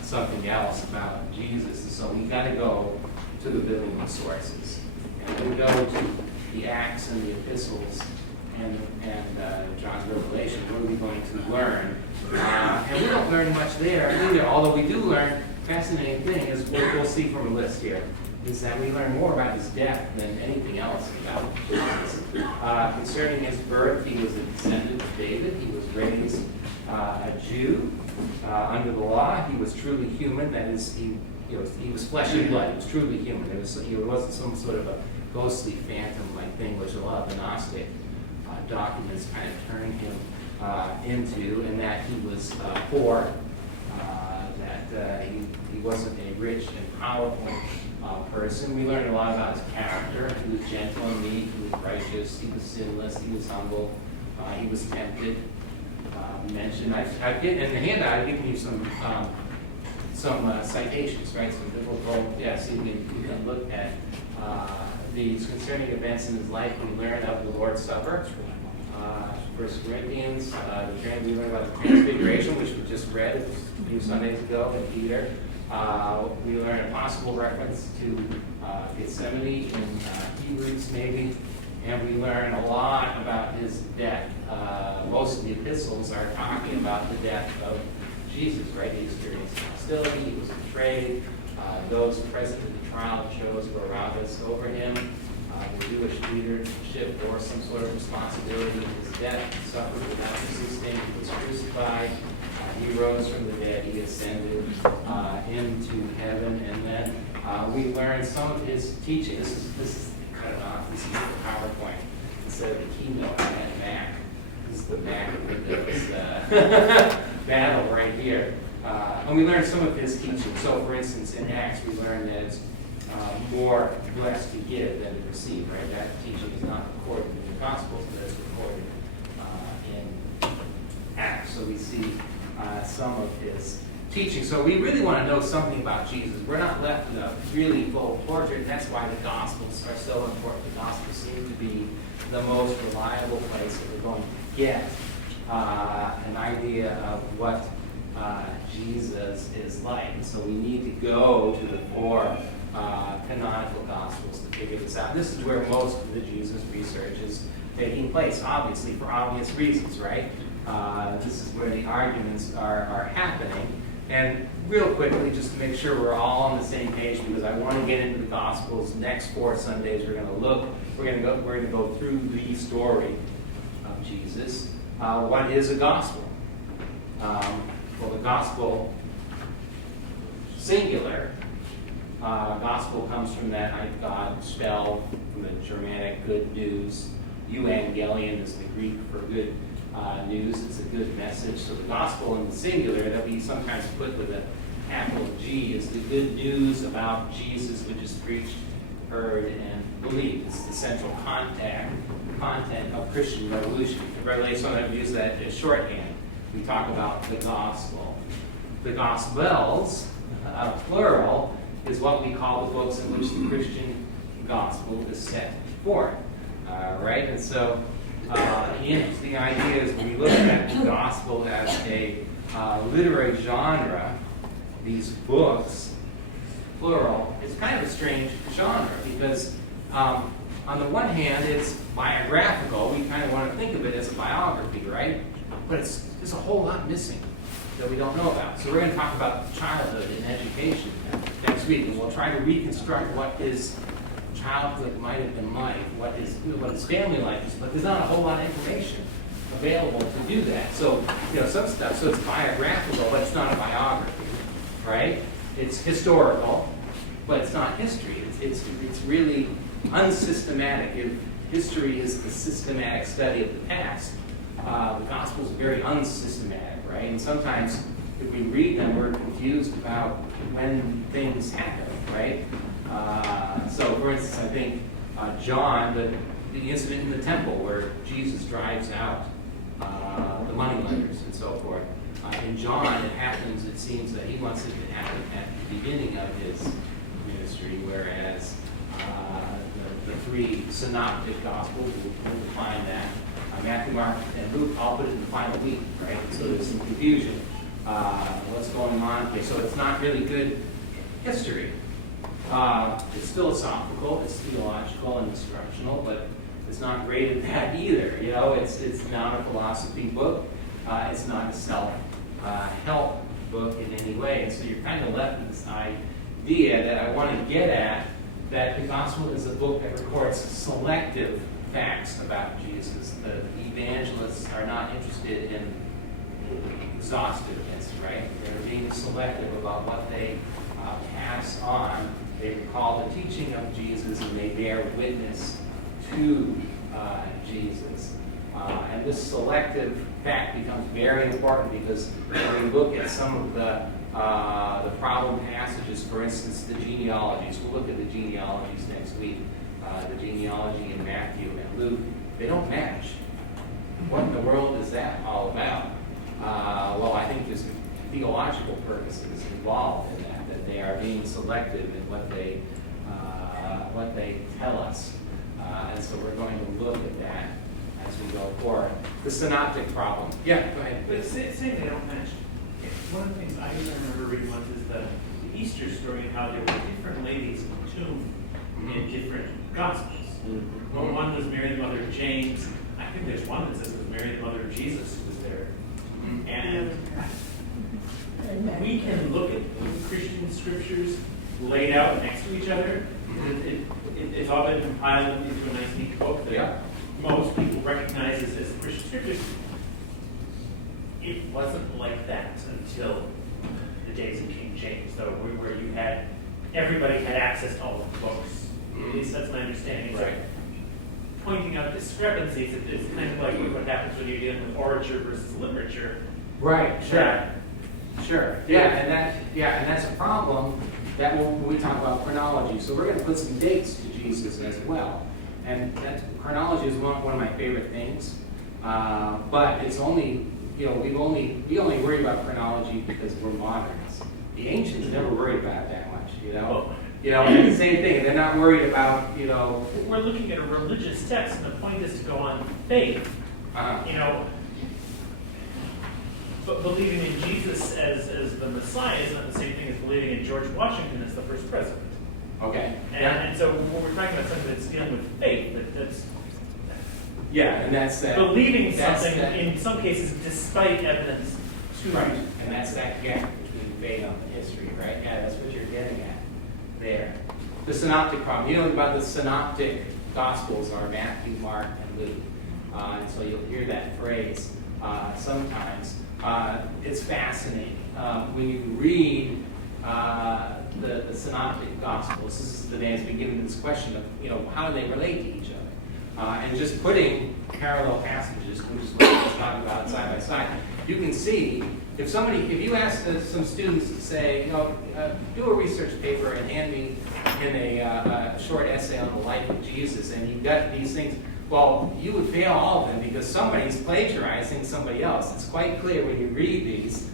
something else about Jesus. So we got to go to the biblical sources. And we go to the Acts and the Epistles and John's Revelation. What are we going to learn? And we don't learn much there either, although we do learn. Fascinating thing is, we'll see from a list here, is that we learn more about his death than anything else about Jesus. Concerning his birth, he was a descendant of David. He was raised a Jew under the law. He was truly human. That is, he was flesh and blood. He was truly human. He wasn't some sort of a ghostly phantom-like thing, which a lot of the Gnostic documents kind of turned him into, and that he was poor, that he wasn't a rich and powerful person. We learned a lot about his character. He was gentle and meek, he was righteous, he was sinless, he was humble, he was tempted. Mentioned, in the handout, I've given you some citations, right? Some biblical, so we can look at these concerning events in his life. We learn of the Lord's Supper. 1 Corinthians, we learn about the Transfiguration, which we just read a few Sundays ago in Peter. We learn a possible reference to Gethsemane in Hebrews, maybe. And we learn a lot about his death. Most of the epistles are talking about the death of Jesus, right? He experienced hostility, he was betrayed. Those present in the trial chose Barabbas over him. The Jewish leadership bore some sort of responsibility in his death. He suffered without resisting. He was crucified. He rose from the dead. He ascended into heaven. And then we learn some of his teaching. This is cut it off. This is the PowerPoint instead of the keynote on that Mac. This is the Mac Windows battle right here. And we learn some of his teaching. So, for instance, in Acts, we learn that it's more blessed to give than to receive, right? That teaching is not recorded in the Gospels, but it's recorded in Acts. So we see some of his teaching. So we really want to know something about Jesus. We're not left with a really full portrait, and that's why the Gospels are so important. The Gospels seem to be the most reliable place that we're going to get an idea of what Jesus is like. So we need to go to the four canonical Gospels to figure this out. This is where most of the Jesus research is taking place, obviously, for obvious reasons, right? This is where the arguments are happening. And real quickly, just to make sure we're all on the same page, because I want to get into the Gospels. Next 4 Sundays, we're going to go through the story of Jesus. What is a gospel? Well, the gospel, singular, gospel comes from that God spell, from the Germanic good news. Evangelion is the Greek for good news. It's a good message. So the gospel in the singular that we sometimes put with a capital G is the good news about Jesus, which is preached, heard, and believed. It's the central content of Christian revolution. Sometimes we use that as shorthand. We talk about the gospel. The Gospels, plural, is what we call the books in which the Christian gospel is set forth. Right? And so the interesting idea is when we look at the gospel as a literary genre, these books, plural, it's kind of a strange genre because on the one hand, it's biographical. We kind of want to think of it as a biography, right? But there's a whole lot missing that we don't know about. So we're going to talk about childhood and education next week, and we'll try to reconstruct what his childhood might have been like, what his family life is, but there's not a whole lot of information available to do that. So, some stuff, so it's biographical, but it's not a biography, right? It's historical, but it's not history. It's really unsystematic. If history is the systematic study of the past, the Gospels are very unsystematic, right? And sometimes if we read them, we're confused about when things happen, right? So, for instance, I think John, the incident in the temple where Jesus drives out the moneylenders and so forth. In John, it seems that he wants it to happen at the beginning of his ministry, whereas the 3 synoptic Gospels will define that. Matthew, Mark, and Luke all put it in the final week, right? So there's some confusion. What's going on here? So it's not really good history. It's philosophical, it's theological and instructional, but it's not great at that either. It's not a philosophy book. It's not a self-help book in any way. And so you're kind of left with this idea that I want to get at, that the Gospel is a book that records selective facts about Jesus. The evangelists are not interested in exhaustiveness, right? They're being selective about what they pass on. They recall the teaching of Jesus and they bear witness to Jesus. And this selective fact becomes very important because when we look at some of the the problem passages, for instance, the genealogies. We'll look at the genealogies next week. The genealogy in Matthew and Luke, they don't match. What in the world is that all about? Well, I think there's theological purposes involved in that they are being selective in what they tell us. And so we're going to look at that as we go forward. The synoptic problem. Yeah, go ahead. But saying they don't match, one of the things I remember reading once is the Easter story and how there were different ladies in the tomb in different Gospels. Mm-hmm. Well, one was Mary, the mother of James. I think there's one that says it was Mary, the mother of Jesus, who was there. And we can look at Christian scriptures laid out next to each other. It's all been compiled into a nice, neat book that most people recognize as Christian scriptures. It wasn't like that until the days of King James, though, where you had everybody had access to all of the books. At least that's my understanding. Right. So pointing out discrepancies, it's kind of like what happens when you're dealing with orature versus literature. Right. Sure. And that's a problem that when we talk about chronology. So we're going to put some dates to Jesus as well. And chronology is one of my favorite things. But it's only, we only worry about chronology because we're moderns. The ancients never worried about it that much, and the same thing. They're not worried about, We're looking at a religious text, and the point is to go on faith. But believing in Jesus as the Messiah is not the same thing as believing in George Washington as the first president. Okay. And so when we're talking about something that's dealing with faith, that's and that's that. Believing something in some cases despite evidence to right. And that's that gap between faith and history, right? Yeah, that's what you're getting at there. The synoptic problem. You know about the synoptic gospels are Matthew, Mark, and Luke. And so you'll hear that phrase sometimes. It's fascinating. When you read the synoptic gospels, this is the day as we get into this question of, how do they relate to each other? And just putting parallel passages, which is what I was talking about side by side, you can see if you ask some students to say, do a research paper and hand me in a short essay on the life of Jesus, and you've got these things, well, you would fail all of them because somebody's plagiarizing somebody else. It's quite clear when you read these.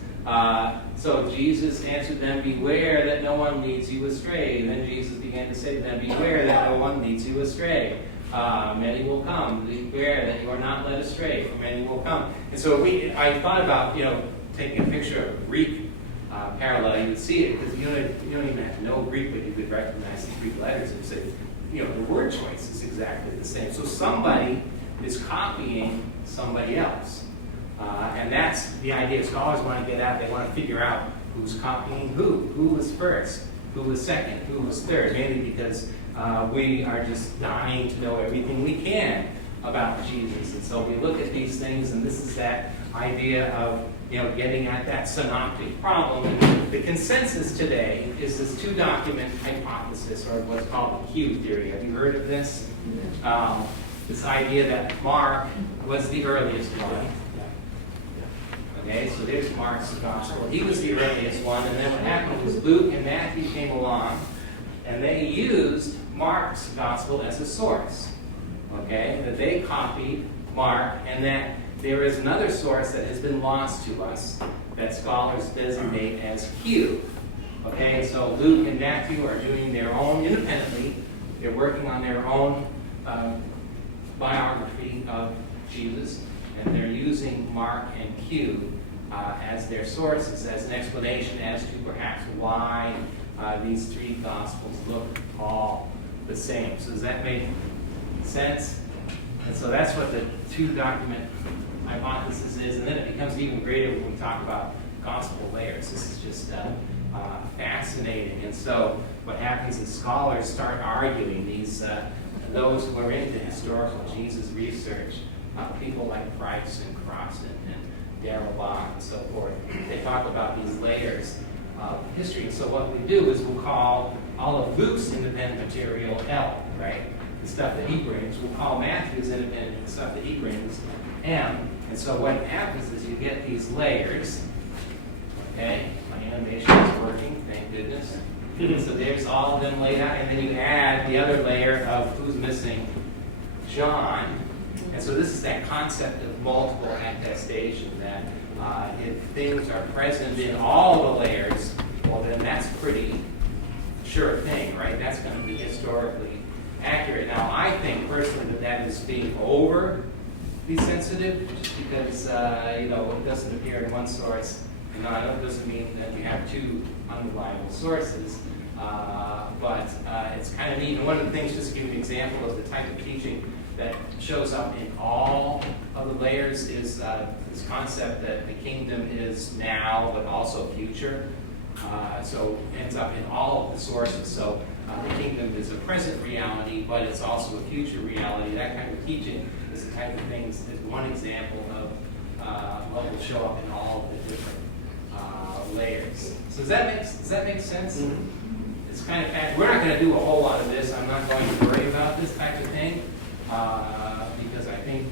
So Jesus answered them, beware that no one leads you astray. And then Jesus began to say to them, beware that no one leads you astray. Many will come. Beware that you are not led astray, for many will come. And so I thought about, taking a picture of a Greek parallel. You would see it because you don't even have to know Greek, but you could recognize the Greek letters and say, the word choice is exactly the same. So somebody is copying somebody else. And that's the idea. Scholars want to get out. They want to figure out who's copying who was first, who was second, who was third, mainly because we are just dying to know everything we can about Jesus. And so we look at these things, and this is that idea of getting at that synoptic problem. And the consensus today is this two-document hypothesis, or what's called the Q theory. Have you heard of this? This idea that Mark was the earliest one. Okay, so there's Mark's gospel. He was the earliest one, and then what happened was Luke and Matthew came along, and they used Mark's gospel as a source. Okay, that they copied Mark, and that there is another source that has been lost to us that scholars designate as Q. Okay, so Luke and Matthew are doing their own independently. They're working on their own biography of Jesus, and they're using Mark and Q as their sources, as an explanation as to perhaps why these three Gospels look all the same. So does that make sense? And so that's what the two-document hypothesis is, and then it becomes even greater when we talk about Gospel layers. This is just fascinating. And so what happens is scholars start arguing, those who are into historical Jesus research, people like Price and Crossan and Darrell Locke and so forth, they talk about these layers of history. And so what we do is we'll call all of Luke's independent material L, right? The stuff that he brings. We'll call Matthew's independent stuff that he brings M. And so what happens is you get these layers, Okay, my animation is working, thank goodness. So there's all of them laid out, and then you add the other layer of who's missing, John. And so this is that concept of multiple attestation, that if things are present in all the layers, well then that's a pretty sure thing, right? That's going to be historically accurate. Now I think personally that is being overly sensitive, just because it doesn't appear in one source. And no, it doesn't mean that we have two unreliable sources, but it's kind of neat. And one of the things, just to give you an example of the type of teaching that shows up in all of the layers, is this concept that the kingdom is now, but also future. So it ends up in all of the sources. So the kingdom is a present reality, but it's also a future reality. That kind of teaching is the type of things, is one example of what will show up in all of the different layers. So does that make sense? Mm-hmm. It's kind of we're not going to do a whole lot of this. I'm not going to worry about this type of thing because I think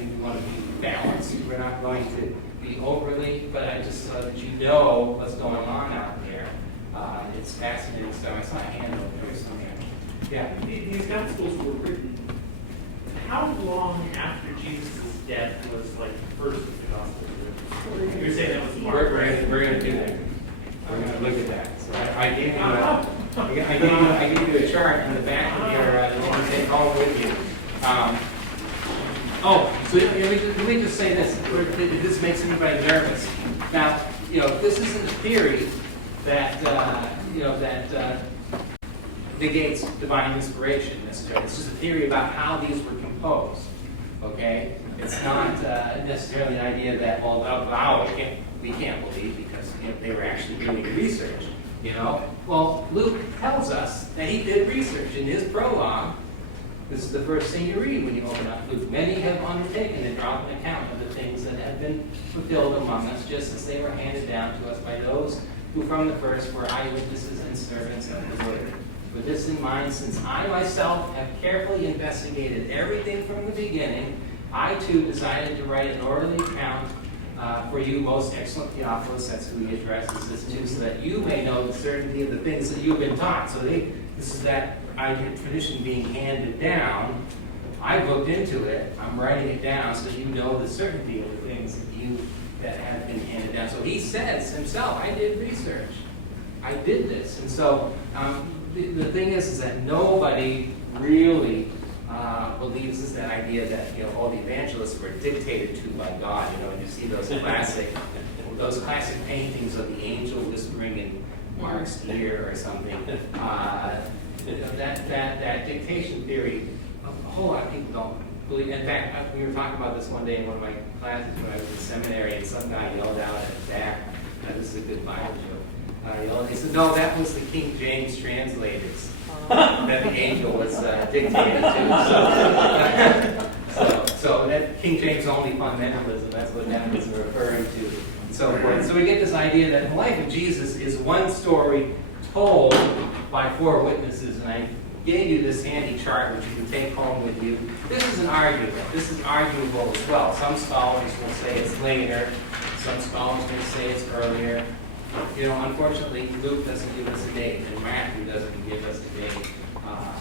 we want to be balanced. We're not going to be overly, but I just so that you know what's going on out there. It's fascinating stuff. I saw a hand over there somewhere. Yeah. These Gospels were written. How long after Jesus' death was like the first of the Gospels written? You're saying that was Mark. We're going to do that. We're going to look at that. So I gave you a chart in the back of your that you can take home with you. So let me just say this. If this makes anybody nervous. Now, this isn't a theory that negates divine inspiration necessarily. It's just a theory about how these were composed. Okay, it's not necessarily an idea that we can't believe because they were actually doing research. Well, Luke tells us that he did research in his prologue. This is the first thing you read when you open up Luke. Many have undertaken to draw an account of the things that have been fulfilled among us, just as they were handed down to us by those who from the first were eyewitnesses and servants of the word. With this in mind, since I myself have carefully investigated everything from the beginning, I too decided to write an orderly account for you, most excellent Theophilus, that's who he addresses this to, so that you may know the certainty of the things that you've been taught. So this is that tradition being handed down. I've looked into it. I'm writing it down so you know the certainty of the things that have been handed down. So he says himself, I did research. I did this. And so the thing is that nobody really believes is that idea that all the evangelists were dictated to by God. And you see those classic paintings of the angel whispering in Mark's ear or something. That dictation theory, a whole lot of people don't believe. In fact, we were talking about this one day in one of my classes when I was in seminary, and some guy yelled out at the back, this is a good Bible joke. He said, no, that was the King James translators that the angel was dictated to. So that King James only fundamentalism, that's what that was referring to, and so forth. So we get this idea that the life of Jesus is one story told by four witnesses, and I gave you this handy chart which you can take home with you. This is an argument. This is arguable as well. Some scholars will say it's later. Some scholars may say it's earlier. Unfortunately, Luke doesn't give us a date, and Matthew doesn't give us a date,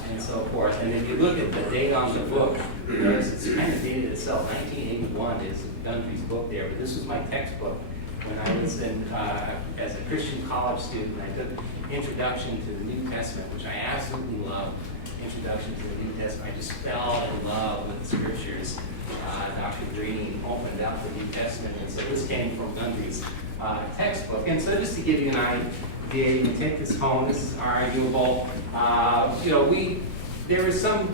and so forth. And if you look at the date on the book, it's kind of dated itself. 1981 is Gundry's book there, but this was my textbook when I was as a Christian college student. I took Introduction to the New Testament, which I absolutely love. Introduction to the New Testament. I just fell in love with the scriptures. Dr. Green opened up the New Testament, and so this came from Gundry's textbook. And so just to give you an idea, you can take this home. This is arguable. There is some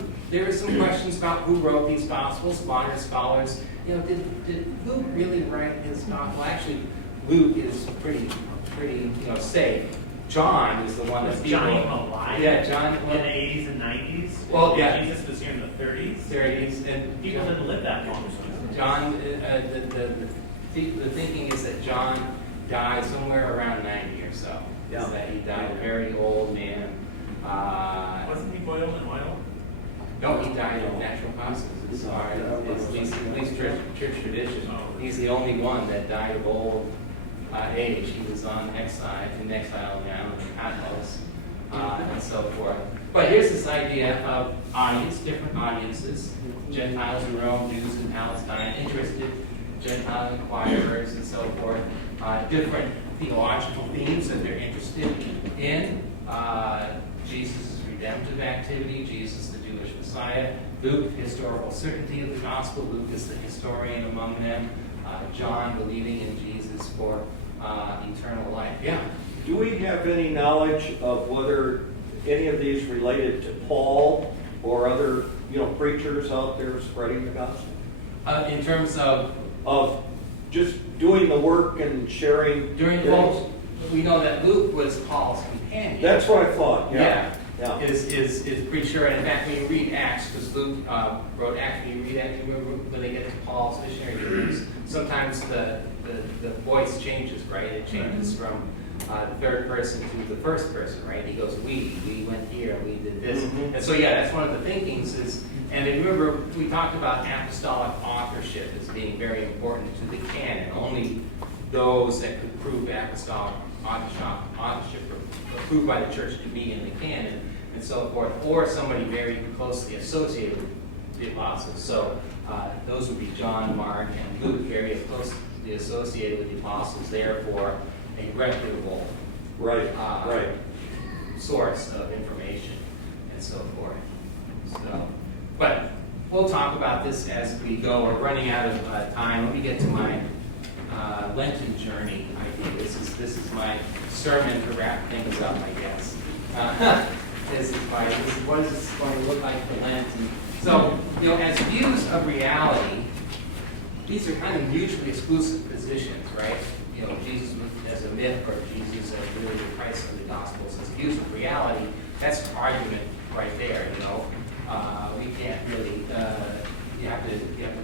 questions about who wrote these Gospels. Modern scholars, did Luke really write his Gospel? Actually, Luke is pretty safe. John is the one that's John even alive? Yeah, John in the 80s and 90s. Well, yeah. Jesus was here in the 30s. 30s, and People didn't live that long. John, the thinking is that John died somewhere around 90 or so. Yeah. Is that he died a very old man. Wasn't he boiled in oil? No, he died of natural causes. It's hard. At least church tradition. He's the only one that died of old age. He was in exile now in Patmos, and so forth. But here's this idea of audience, different audiences, Gentiles in Rome, Jews in Palestine, interested Gentile inquirers, and so forth, different theological themes that they're interested in, Jesus' redemptive activity, Jesus the Jewish Messiah, Luke, historical certainty of the gospel, Luke is the historian among them, John believing in Jesus for eternal life. Yeah. Do we have any knowledge of whether any of these related to Paul or other, preachers out there spreading the gospel? In terms of just doing the work and sharing. during Paul's, we know that Luke was Paul's companion. That's what I thought. Yeah. Is pretty sure. And in fact, when you read Acts, because Luke wrote Acts, when you read Acts, you remember when they get to Paul's missionary journeys, sometimes the voice changes, right? It changes from the third person to the first person, right? He goes, we went here, we did this. Mm-hmm. And so, yeah, that's one of the thinkings is, and remember, we talked about apostolic authorship as being very important to the canon. Only those that could prove apostolic authorship or approved by the church to be in the canon and so forth, or somebody very closely associated with the apostles. So those would be John, Mark, and Luke, very closely associated with the apostles, therefore a reputable Right. source of information and so forth. So, but we'll talk about this as we go. We're running out of time. Let me get to my Lenten journey. I think this is my sermon to wrap things up, I guess. This is what is this going to look like for Lent? And so, as views of reality, these are kind of mutually exclusive positions, right? Jesus as a myth or Jesus as really the Christ of the Gospels as views of reality. That's an argument right there. We can't really. You have to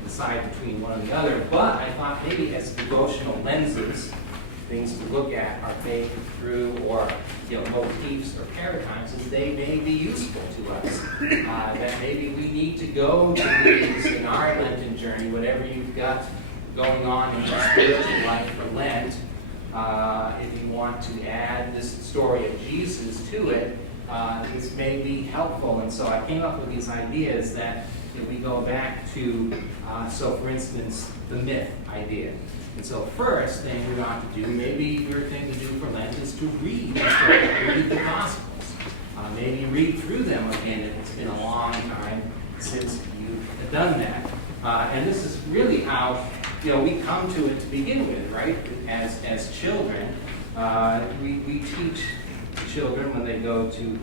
decide between one and the other. But I thought maybe as devotional lenses, things to look at our faith through, or motifs or paradigms, is they may be useful to us. That maybe we need to go to these in our Lenten journey, whatever you've got going on in your spiritual life for Lent. If you want to add this story of Jesus to it, this may be helpful. And so I came up with these ideas that we go back to, so for instance, the myth idea. And so first thing we ought to do, maybe your thing to do for Lent is to read the Gospels. Maybe read through them again if it's been a long time since you've done that. And this is really how we come to it to begin with, right? As children, we teach children when they go to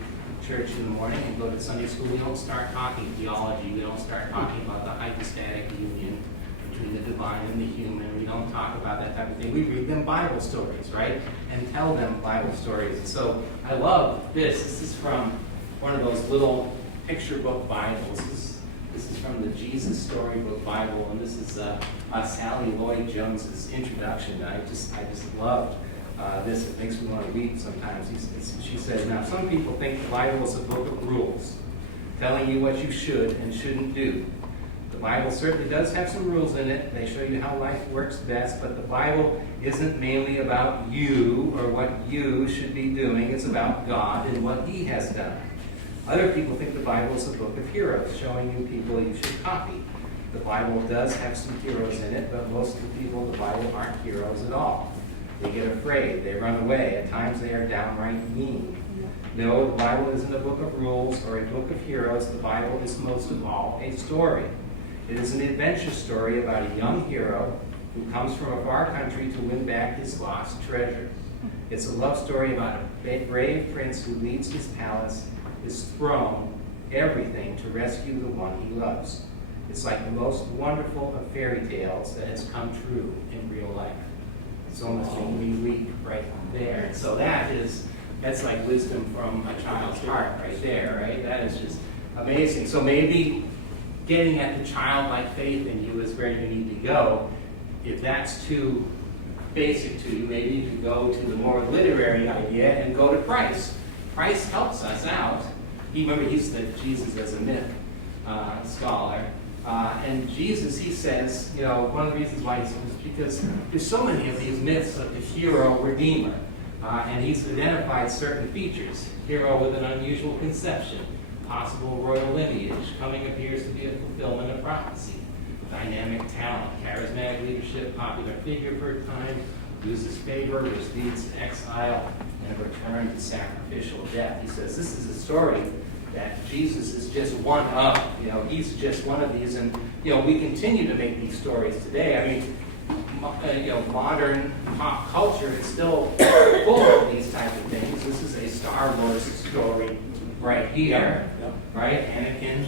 church in the morning and go to Sunday school, we don't start talking theology. We don't start talking about the hypostatic union between the divine and the human. We don't talk about that type of thing. We read them Bible stories, right? And tell them Bible stories. And so I love this. This is from one of those little picture book Bibles. This is from the Jesus Storybook Bible, and this is Sally Lloyd-Jones's introduction. I just loved this. It makes me want to weep sometimes. She says, now some people think the Bible is a book of rules, telling you what you should and shouldn't do. The Bible certainly does have some rules in it. They show you how life works best, but the Bible isn't mainly about you or what you should be doing. It's about God and what He has done. Other people think the Bible is a book of heroes, showing you people you should copy. The Bible does have some heroes in it, but most of the people in the Bible aren't heroes at all. They get afraid, they run away, at times they are downright mean. No, the Bible isn't a book of rules or a book of heroes. The Bible is most of all a story. It is an adventure story about a young hero who comes from a far country to win back his lost treasure. It's a love story about a brave prince who leaves his palace, his throne, everything to rescue the one he loves. It's like the most wonderful of fairy tales that has come true in real life. It's almost making me weep right there. And so that's like wisdom from a child's heart right there, right? That is just amazing. So maybe getting at the childlike faith in you is where you need to go. If that's too basic to you, maybe you could go to the more literary idea and go to Christ. Christ helps us out. Remember, he's the Jesus as a myth scholar. And Jesus, he says, one of the reasons why he's because there's so many of these myths of the hero redeemer. And he's identified certain features. Hero with an unusual conception, possible royal lineage, coming appears to be a fulfillment of prophecy, dynamic talent, charismatic leadership, popular figure for a time, loses favor, which leads to exile, and a return to sacrificial death. He says this is a story that Jesus is just one of. He's just one of these, and we continue to make these stories today. I mean, modern pop culture is still full of these type of things. This is a Star Wars story right here, right? Anakin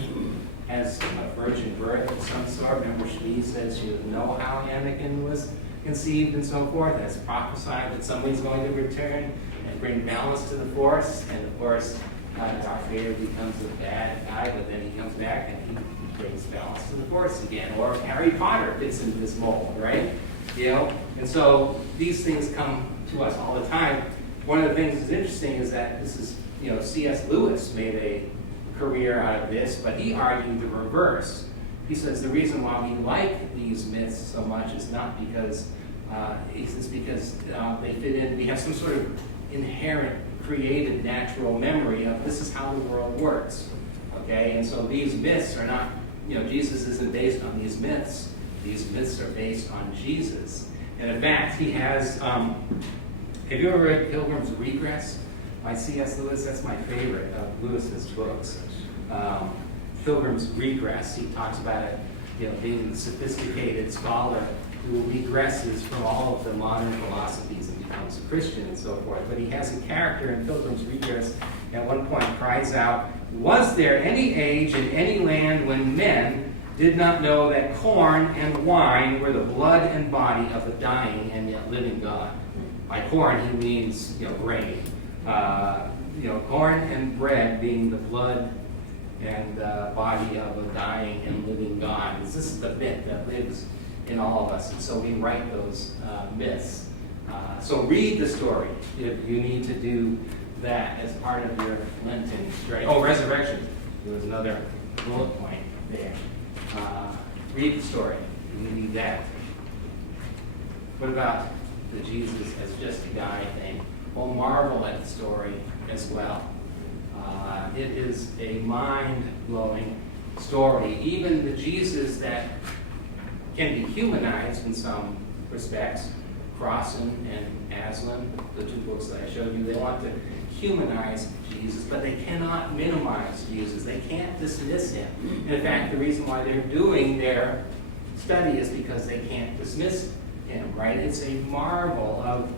has a virgin birth of some sort. Remember, Shmi says you know how Anakin was conceived and so forth. That's prophesied that somebody's going to return and bring balance to the Force. And of course, Darth Vader becomes a bad guy, but then he comes back and he brings balance to the Force again. Or Harry Potter fits into this mold, right? And so these things come to us all the time. One of the things that's interesting is that this is, C.S. Lewis made a career out of this, but he argued the reverse. He says the reason why we like these myths so much is not because, it's because they fit in, we have some sort of inherent, created, natural memory of this is how the world works, okay? And so these myths are not, Jesus isn't based on these myths. These myths are based on Jesus. And in fact, he has, have you ever read Pilgrim's Regress by C.S. Lewis? That's my favorite of Lewis's books. Pilgrim's Regress, he talks about it, being the sophisticated scholar who regresses from all of the modern philosophies and becomes a Christian and so forth. But he has a character in Pilgrim's Regress at one point cries out, "Was there any age in any land when men did not know that corn and wine were the blood and body of a dying and yet living God?" By corn, he means, grain. Corn and bread being the blood and body of a dying and living God. This is the myth that lives in all of us, and so we write those myths. So read the story if you need to do that as part of your Lenten journey. Oh, resurrection. There was another bullet point there. Read the story. You need that. What about the Jesus as just a guy thing? Well, marvel at the story as well. It is a mind-blowing story. Even the Jesus that can be humanized in some respects, Crossan and Aslan, the two books that I showed you, they want to humanize Jesus, but they cannot minimize Jesus. They can't dismiss him. And in fact, the reason why they're doing their study is because they can't dismiss him, right? It's a marvel of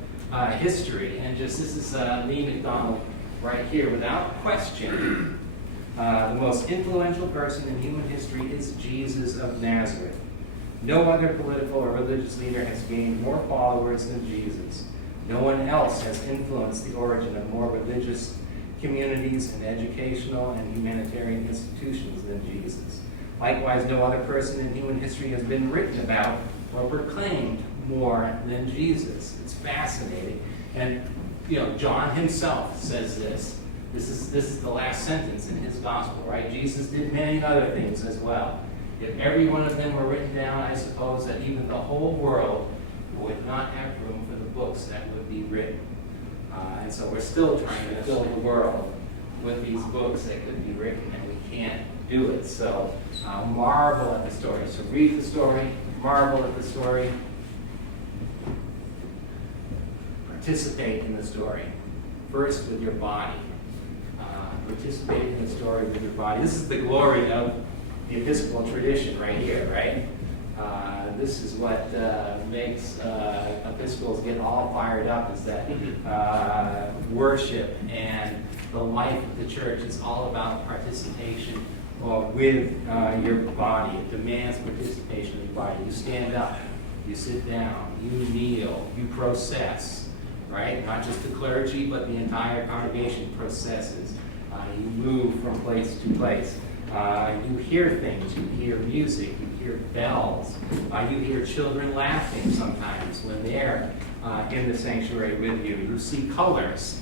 history. And just this is Lee McDonald right here. Without question, the most influential person in human history is Jesus of Nazareth. No other political or religious leader has gained more followers than Jesus. No one else has influenced the origin of more religious communities and educational and humanitarian institutions than Jesus. Likewise, no other person in human history has been written about or proclaimed more than Jesus. It's fascinating. And, John himself says this. This is the last sentence in his gospel, right? Jesus did many other things as well. If every one of them were written down, I suppose that even the whole world would not have room for the books that would be written. And so we're still trying to fill the world with these books that could be written, and we can't do it. So marvel at the story. So read the story, marvel at the story, participate in the story. First with your body. Participate in the story with your body. This is the glory of the Episcopal tradition right here, right? This is what makes Episcopals get all fired up, is that worship and the life of the church is all about participation with your body. It demands participation in your body. You stand up, you sit down, you kneel, you process, right? Not just the clergy, but the entire congregation processes. You move from place to place. You hear things, you hear music, you hear bells, you hear children laughing sometimes when they're in the sanctuary with you. You see colors,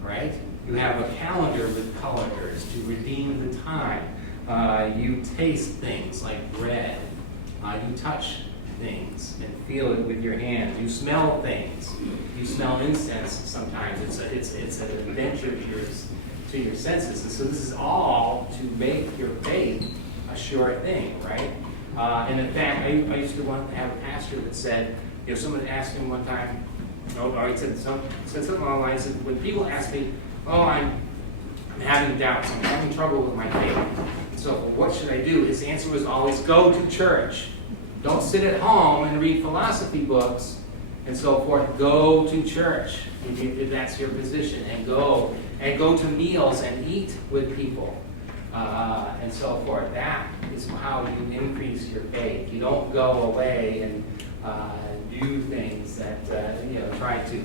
right? You have a calendar with colors to redeem the time. You taste things like bread. You touch things and feel it with your hands. You smell things. You smell incense sometimes. It's an adventure to your senses. And so this is all to make your faith a sure thing, right? And in fact, I used to want to have a pastor that said, someone asked him one time, or he said something along the lines of, when people ask me, I'm having doubts, I'm having trouble with my faith, and so what should I do? His answer was always, go to church. Don't sit at home and read philosophy books and so forth. Go to church if that's your position, and go to meals and eat with people and so forth. That is how you increase your faith. You don't go away and do things that try to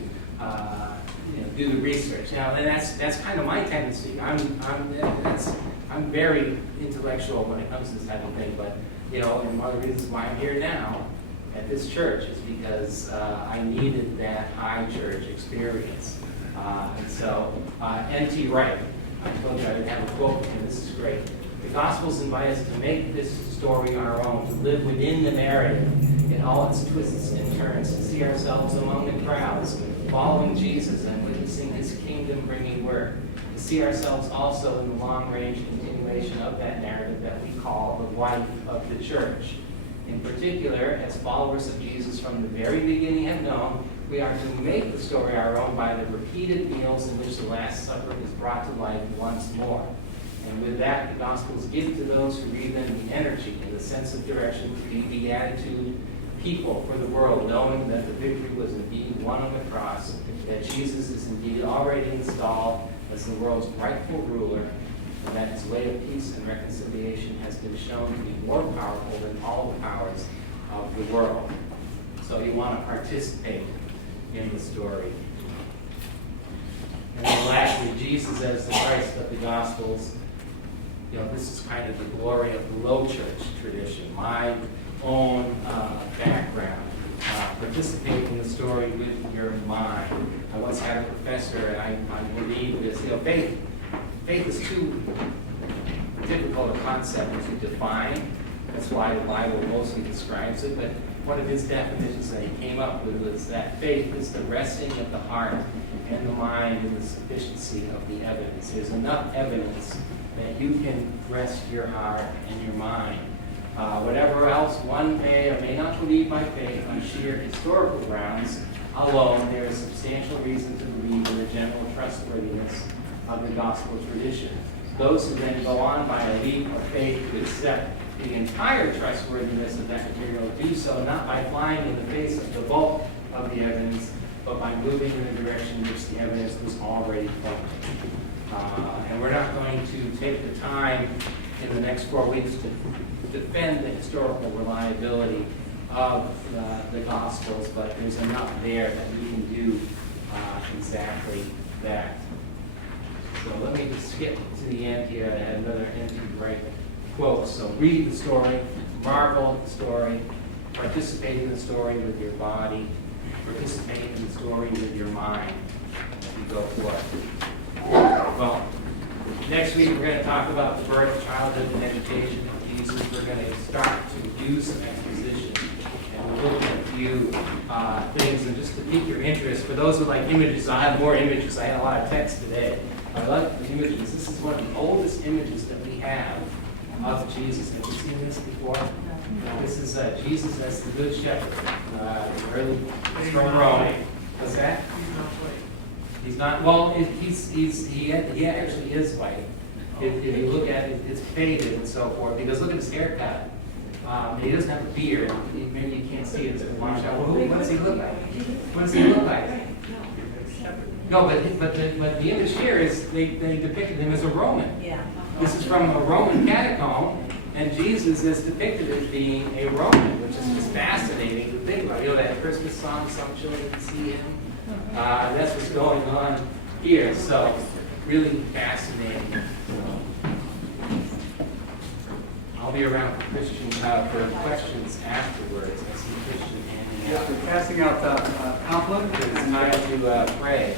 do the research. Now, and that's kind of my tendency. I'm very intellectual when it comes to this type of thing, but and one of the reasons why I'm here now at this church is because I needed that high church experience. And so, N.T. Wright, I told you I would have a quote, and this is great. The Gospels invite us to make this story our own, to live within the narrative in all its twists and turns, to see ourselves among the crowds, following Jesus and witnessing his kingdom-bringing work, to see ourselves also in the long-range continuation of that narrative that we call the life of the church. In particular, as followers of Jesus from the very beginning have known, we are to make the story our own by the repeated meals in which the Last Supper is brought to life once more. And with that, the Gospels give to those who read them the energy and the sense of direction to be beatitude people for the world, knowing that the victory was indeed won on the cross, that Jesus is indeed already installed as the world's rightful ruler, and that his way of peace and reconciliation has been shown to be more powerful than all the powers of the world. So you want to participate in the story. And then lastly, Jesus as the Christ of the Gospels. This is kind of the glory of the low church tradition, my own background. Participate in the story with your mind. I once had a professor, and I believe this. Faith is too difficult a concept to define. That's why the Bible mostly describes it. But one of his definitions that he came up with was that faith is the resting of the heart and the mind in the sufficiency of the evidence. There's enough evidence that you can rest your heart and your mind. Whatever else one may or may not believe by faith on sheer historical grounds alone, there is substantial reason to believe in the general trustworthiness of the gospel tradition. Those who then go on by a leap of faith to accept the entire trustworthiness of that material do so not by flying in the face of the bulk of the evidence, but by moving in the direction in which the evidence was already pointing. And we're not going to take the time in the next 4 weeks to defend the historical reliability of the Gospels, but there's enough there that we can do exactly that. So let me just skip to the end here. I had another N.T. Wright quote. So read the story, marvel at the story, participate in the story with your body, participate in the story with your mind as we go forth. Well, next week we're going to talk about the birth, childhood, and education of Jesus. We're going to start to use some exposition, and we'll look at a few things, and just to pique your interest, for those who like images, I have more images. I had a lot of text today. I like the images. This is one of the oldest images that we have of Jesus. Have you seen this before? This is Jesus as the Good Shepherd. It's from Rome. What's that? He's not. Well, he actually is white. If you look at it, it's faded and so forth. Because look at his haircut. He doesn't have a beard. Maybe you can't see it. What does he look like? What does he look like? No, but the image here is they depicted him as a Roman. Yeah. This is from a Roman catacomb, and Jesus is depicted as being a Roman, which is just fascinating to think about. That Christmas song, "Some Children Can See Him." That's what's going on here. So, really fascinating. I'll be around for Christian for questions afterwards. I see Christian handing out. Yes, we're passing out the pamphlet. It's time to pray.